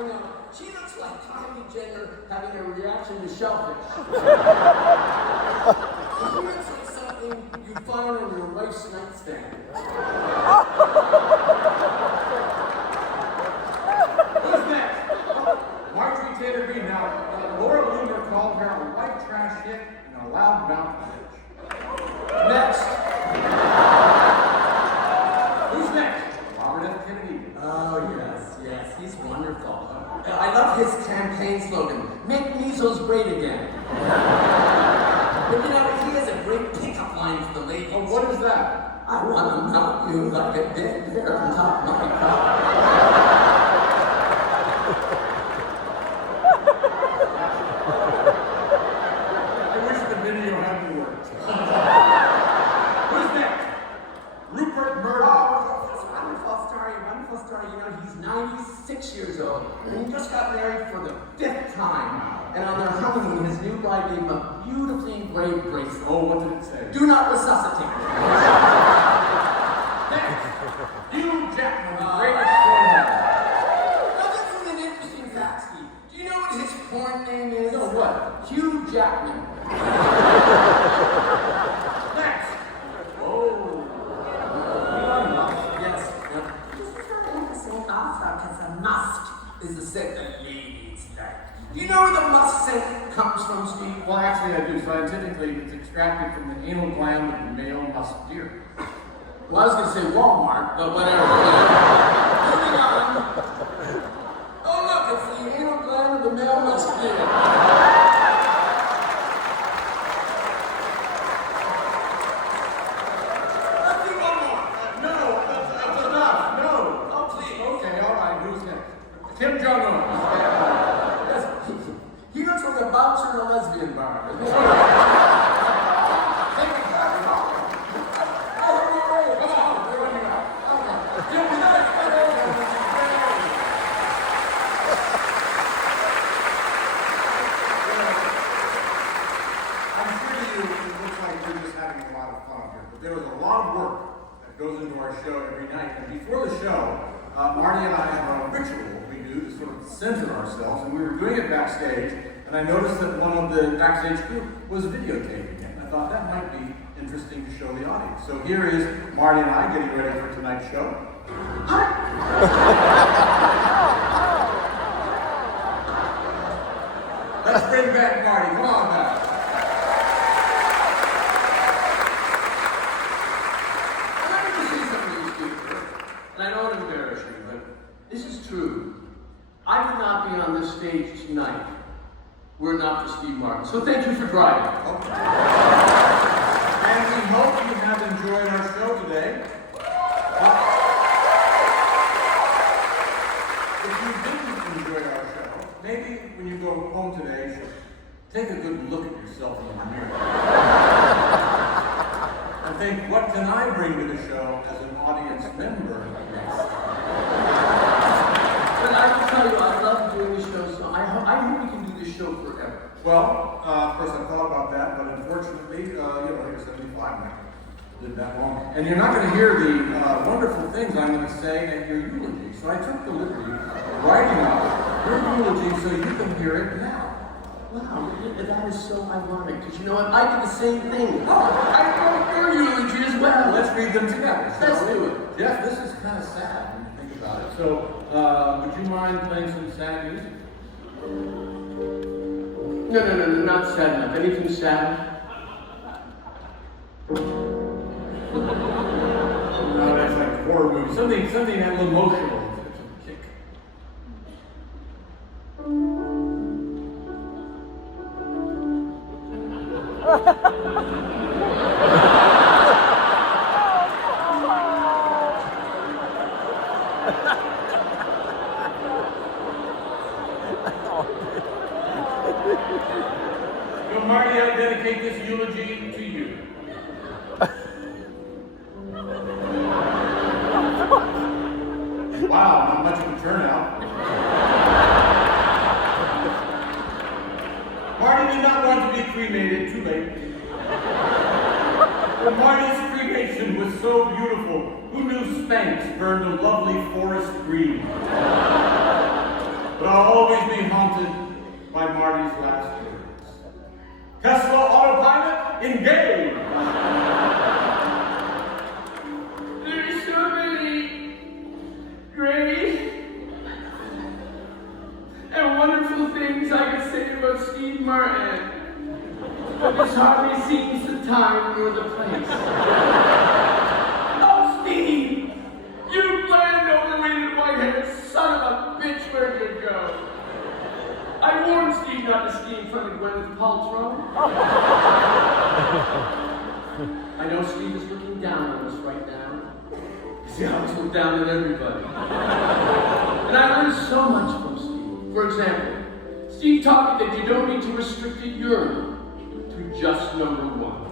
know. She looks like Kylie Jenner having a reaction to shellfish. She looks like something you find on your wife's nightstand. who's next? Marjorie Taylor Greene. Now, Laura Loomer called her a white trash hit and a loud mouth bitch. Next. Who's next? Robert F. Kennedy. Oh, yes, he's wonderful. I love his campaign slogan, make measles great again. But he has a great pickup line for the ladies. Oh, what is that? I want to knock you like a dead bear on top of my crop. I wish the video hadn't worked. Who's next? Rupert Murdoch. Oh, that's a wonderful story. He's 96 years old, and he just got married for the 5th time. And on their honeymoon, his new bride gave him a beautifully engraved bracelet. Oh, what did it say? Do not resuscitate. Next, Hugh Jackman, the greatest showman. Now, this is an interesting fact, Steve. Do you know what his porn name is? No, what? Hugh Jackman. technically it's extracted from the anal gland of the male musk deer. Well, I was going to say Walmart, but whatever. Moving on. Oh, look, it's the anal gland of the male musk deer. Let's do one more. No, that's enough. No. Oh, please. Okay, all right. Who's next? Kim Jong-un. Yes. He looks like a bouncer in a lesbian bar. There was a lot of work that goes into our show every night. And before the show, Marty and I have a ritual we do to sort of center ourselves. And we were doing it backstage, and I noticed that one of the backstage group was videotaping it. I thought that might be interesting to show the audience. So here is Marty and I getting ready for tonight's show. Let's bring back Marty. Come on back. And I know it embarrasses you, but this is true. I would not be on this stage tonight were it not for Steve Martin. So thank you for driving. Okay. And we hope you have enjoyed our show today. If you didn't enjoy our show, maybe when you go home today, you should take a good look at yourself in the mirror. And think, what can I bring to the show as an audience member next time? But I will tell you, I love doing this show, so I hope we can do this show forever. Well, of course, I thought about that, but unfortunately, you're 75 now. Did that long. And you're not going to hear the wonderful things I'm going to say at your eulogy. So I took the liberty of writing out your eulogy so you can hear it now. Wow, that is so ironic, because you know what? I did the same thing. I wrote your eulogy as well. Let's read them together. Let's do it. Jeff, this is kind of sad when you think about it. So, would you mind playing some sad music? No, not sad enough. Anything sad? No, that's like horror movie. Something a little emotional. It's a kick. So, Marty, I dedicate this eulogy to you. Wow, not much of a turnout. Marty did not want to be cremated, too late. But Marty's cremation was so beautiful. Who knew Spanx burned a lovely forest green? But I'll always be haunted by Marty's last words. Tesla autopilot, engage! There's so many great and wonderful things I could say about Steve Martin, but this hardly seems the time nor the place. Oh, Steve! You bland, overrated, white-headed son of a bitch, where'd you go? I warned Steve not to ski in front of Gwyneth Paltrow. I know Steve is looking down on us right now. See how he's looked down at everybody. And I learned so much from Steve. For example, Steve taught me that you don't need to restrict a urinal to just number one.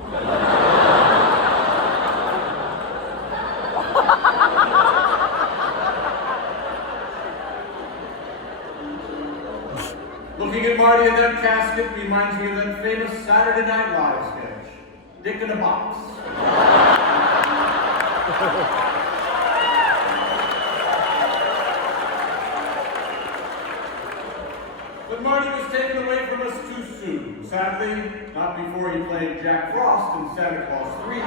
Looking at Marty in that casket reminds me of that famous Saturday Night Live sketch, Dick in a Box. But Marty was taken away from us too soon. Sadly, not before he played Jack Frost in Santa Claus 3.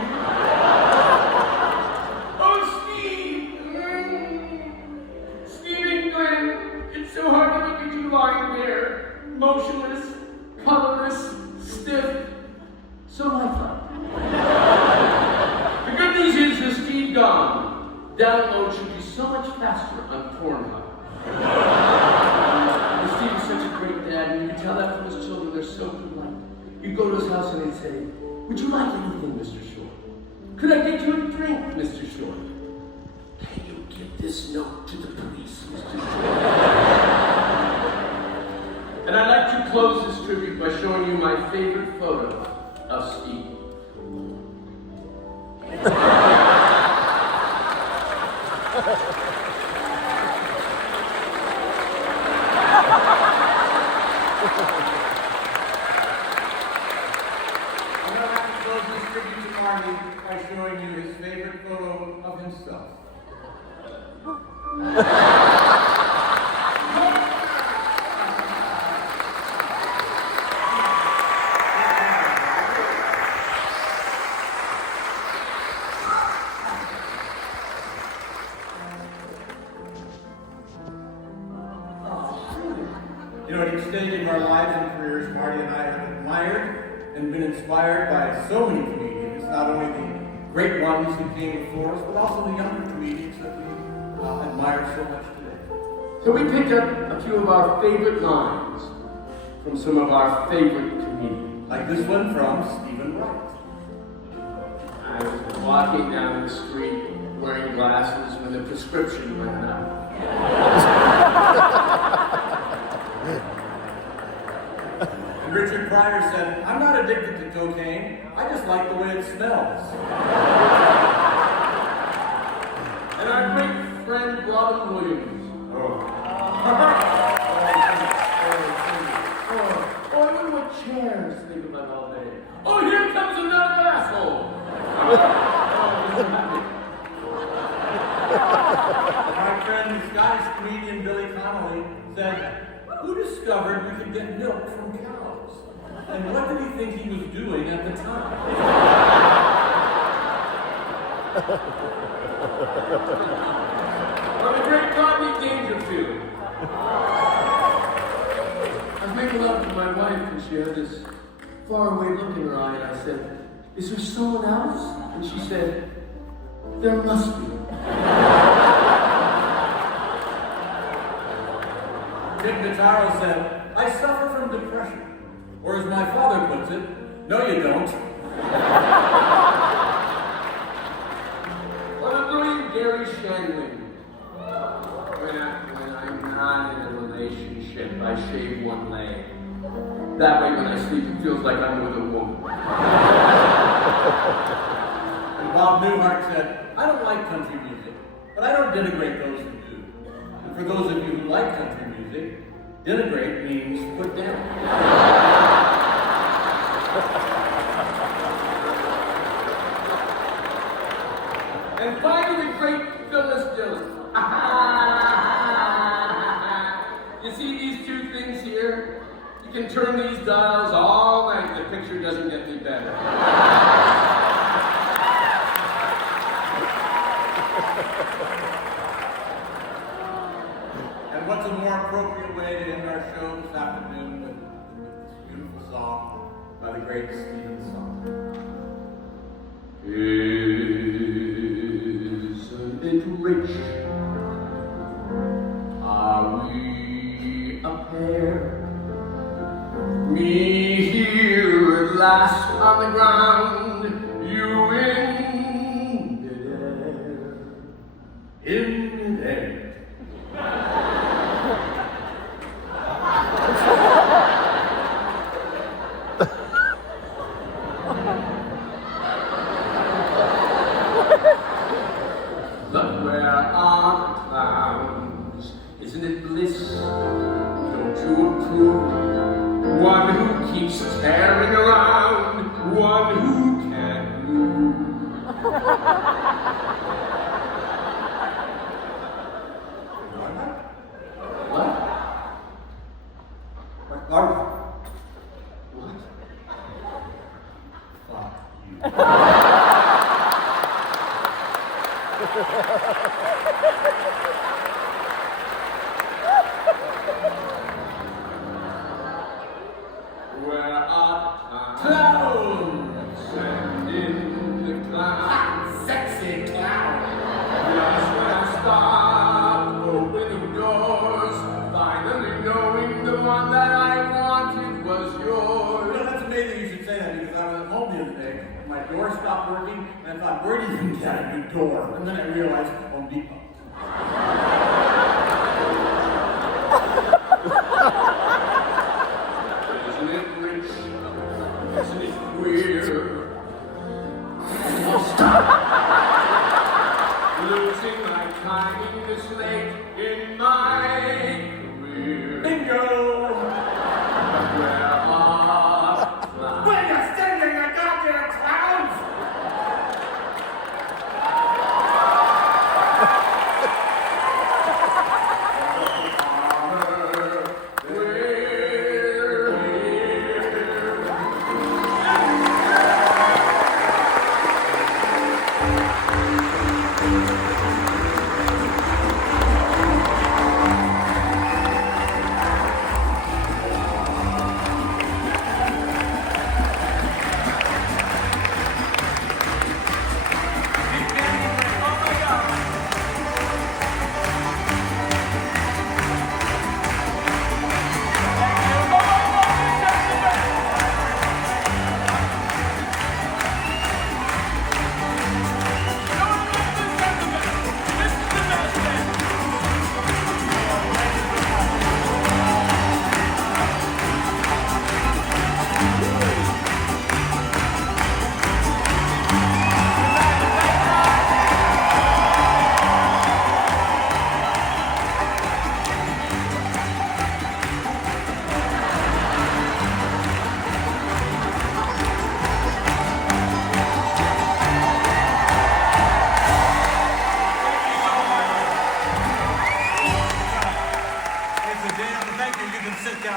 Oh, Steve! Steve and Glenn, it's so hard to look at you lying there, motionless, colorless, stiff, So lifelike. The good news is the speed gone. Download should be so much faster on Pornhub. Steve is such a great dad, and you can tell that from his children. They're so polite. You'd go to his house and he'd say, "Would you like anything, Mr. Short? Could I get you a drink, Mr. Short? Can you give this note to the police, Mr. Short?" And I'd like to close this tribute by showing you my favorite photo of Steve. By showing you his favorite photo of himself. You know, at each stage of our lives and careers, Marty and I have admired and been inspired by so many comedians, not only the great ones who came before us, but also the younger comedians that we admire so much today. So we picked up a few of our favorite lines from some of our favorite comedians. Like this one from Stephen Wright. I was walking down the street wearing glasses when the prescription ran out. And Richard Pryor said, "I'm not addicted to cocaine, I just like the way it smells." And our great friend Robin Williams. Oh, I wonder what chairs think about all day. Oh, here comes another asshole. My friend, the Scottish comedian Billy Connolly said, "Who discovered we could get milk from cows? And what did he think he was doing at the time?" Or the great Rodney Dangerfield. I was making love to my wife and she had this faraway look in her eye and I said, "Is there someone else?" And she said, "There must be." Dick Notaro said, "I suffer from depression. Or as my father puts it, no you don't." Or the brilliant Gary Shandling. When I'm not in a relationship, I shave one leg. That way when I sleep, it feels like I'm with a woman. And Bob Newhart said, "I don't like country music, but I don't denigrate those who do. And for those of you who like country music, denigrate means put down." And finally, great Phyllis Dillon. You see these two things here? You can turn these dials all night. The picture doesn't get any better. And what's a more appropriate way to end our show this afternoon with this beautiful song by the great Stephen Sondheim. Isn't it rich? Are we a pair? Me here at last on the ground, you in midair. In midair. But where are the clowns? Isn't it bliss? Don't you approve? One who keeps tearing around, one who can't move. What? What? Fuck Where are the clowns? Clowns! My door stopped working, and I thought, where do you even get a new door? And then I realized, Home Depot. Isn't it rich? Isn't it queer? Losing my time in this late in my career. Bingo! But where are When you're sending the goddamn clowns!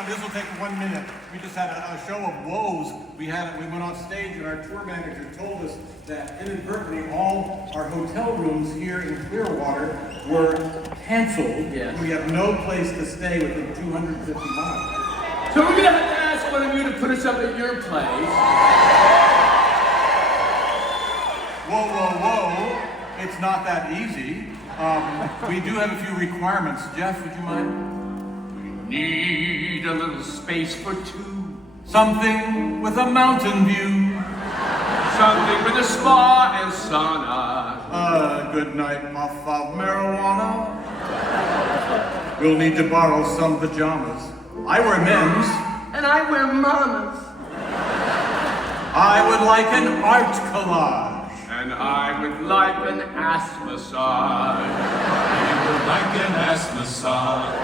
This will take 1 minute. We just had a show of woes. We went on stage and our tour manager told us that inadvertently all our hotel rooms here in Clearwater were canceled. Yes. We have no place to stay within 250 miles. So we're gonna have to ask one of you to put us up at your place. Whoa, whoa, whoa. It's not that easy. We do have a few requirements. Jeff, would you mind? Need a little space for two. Something with a mountain view. Something with a spa and sauna. A good night puff of marijuana. We'll need to borrow some pajamas. I wear men's. And I wear mama's. I would like an art collage. And I would like an ass massage. I would like an ass massage.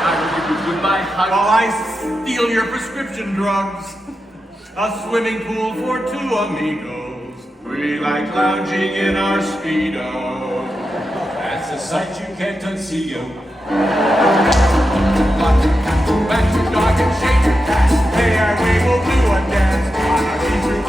I will give you goodbye hug. While I steal your prescription drugs. A swimming pool for two amigos. We like lounging in our Speedo. That's a sight you can't conceal. Back to dog and shake your cat. Hey, we will do a dance on a see-through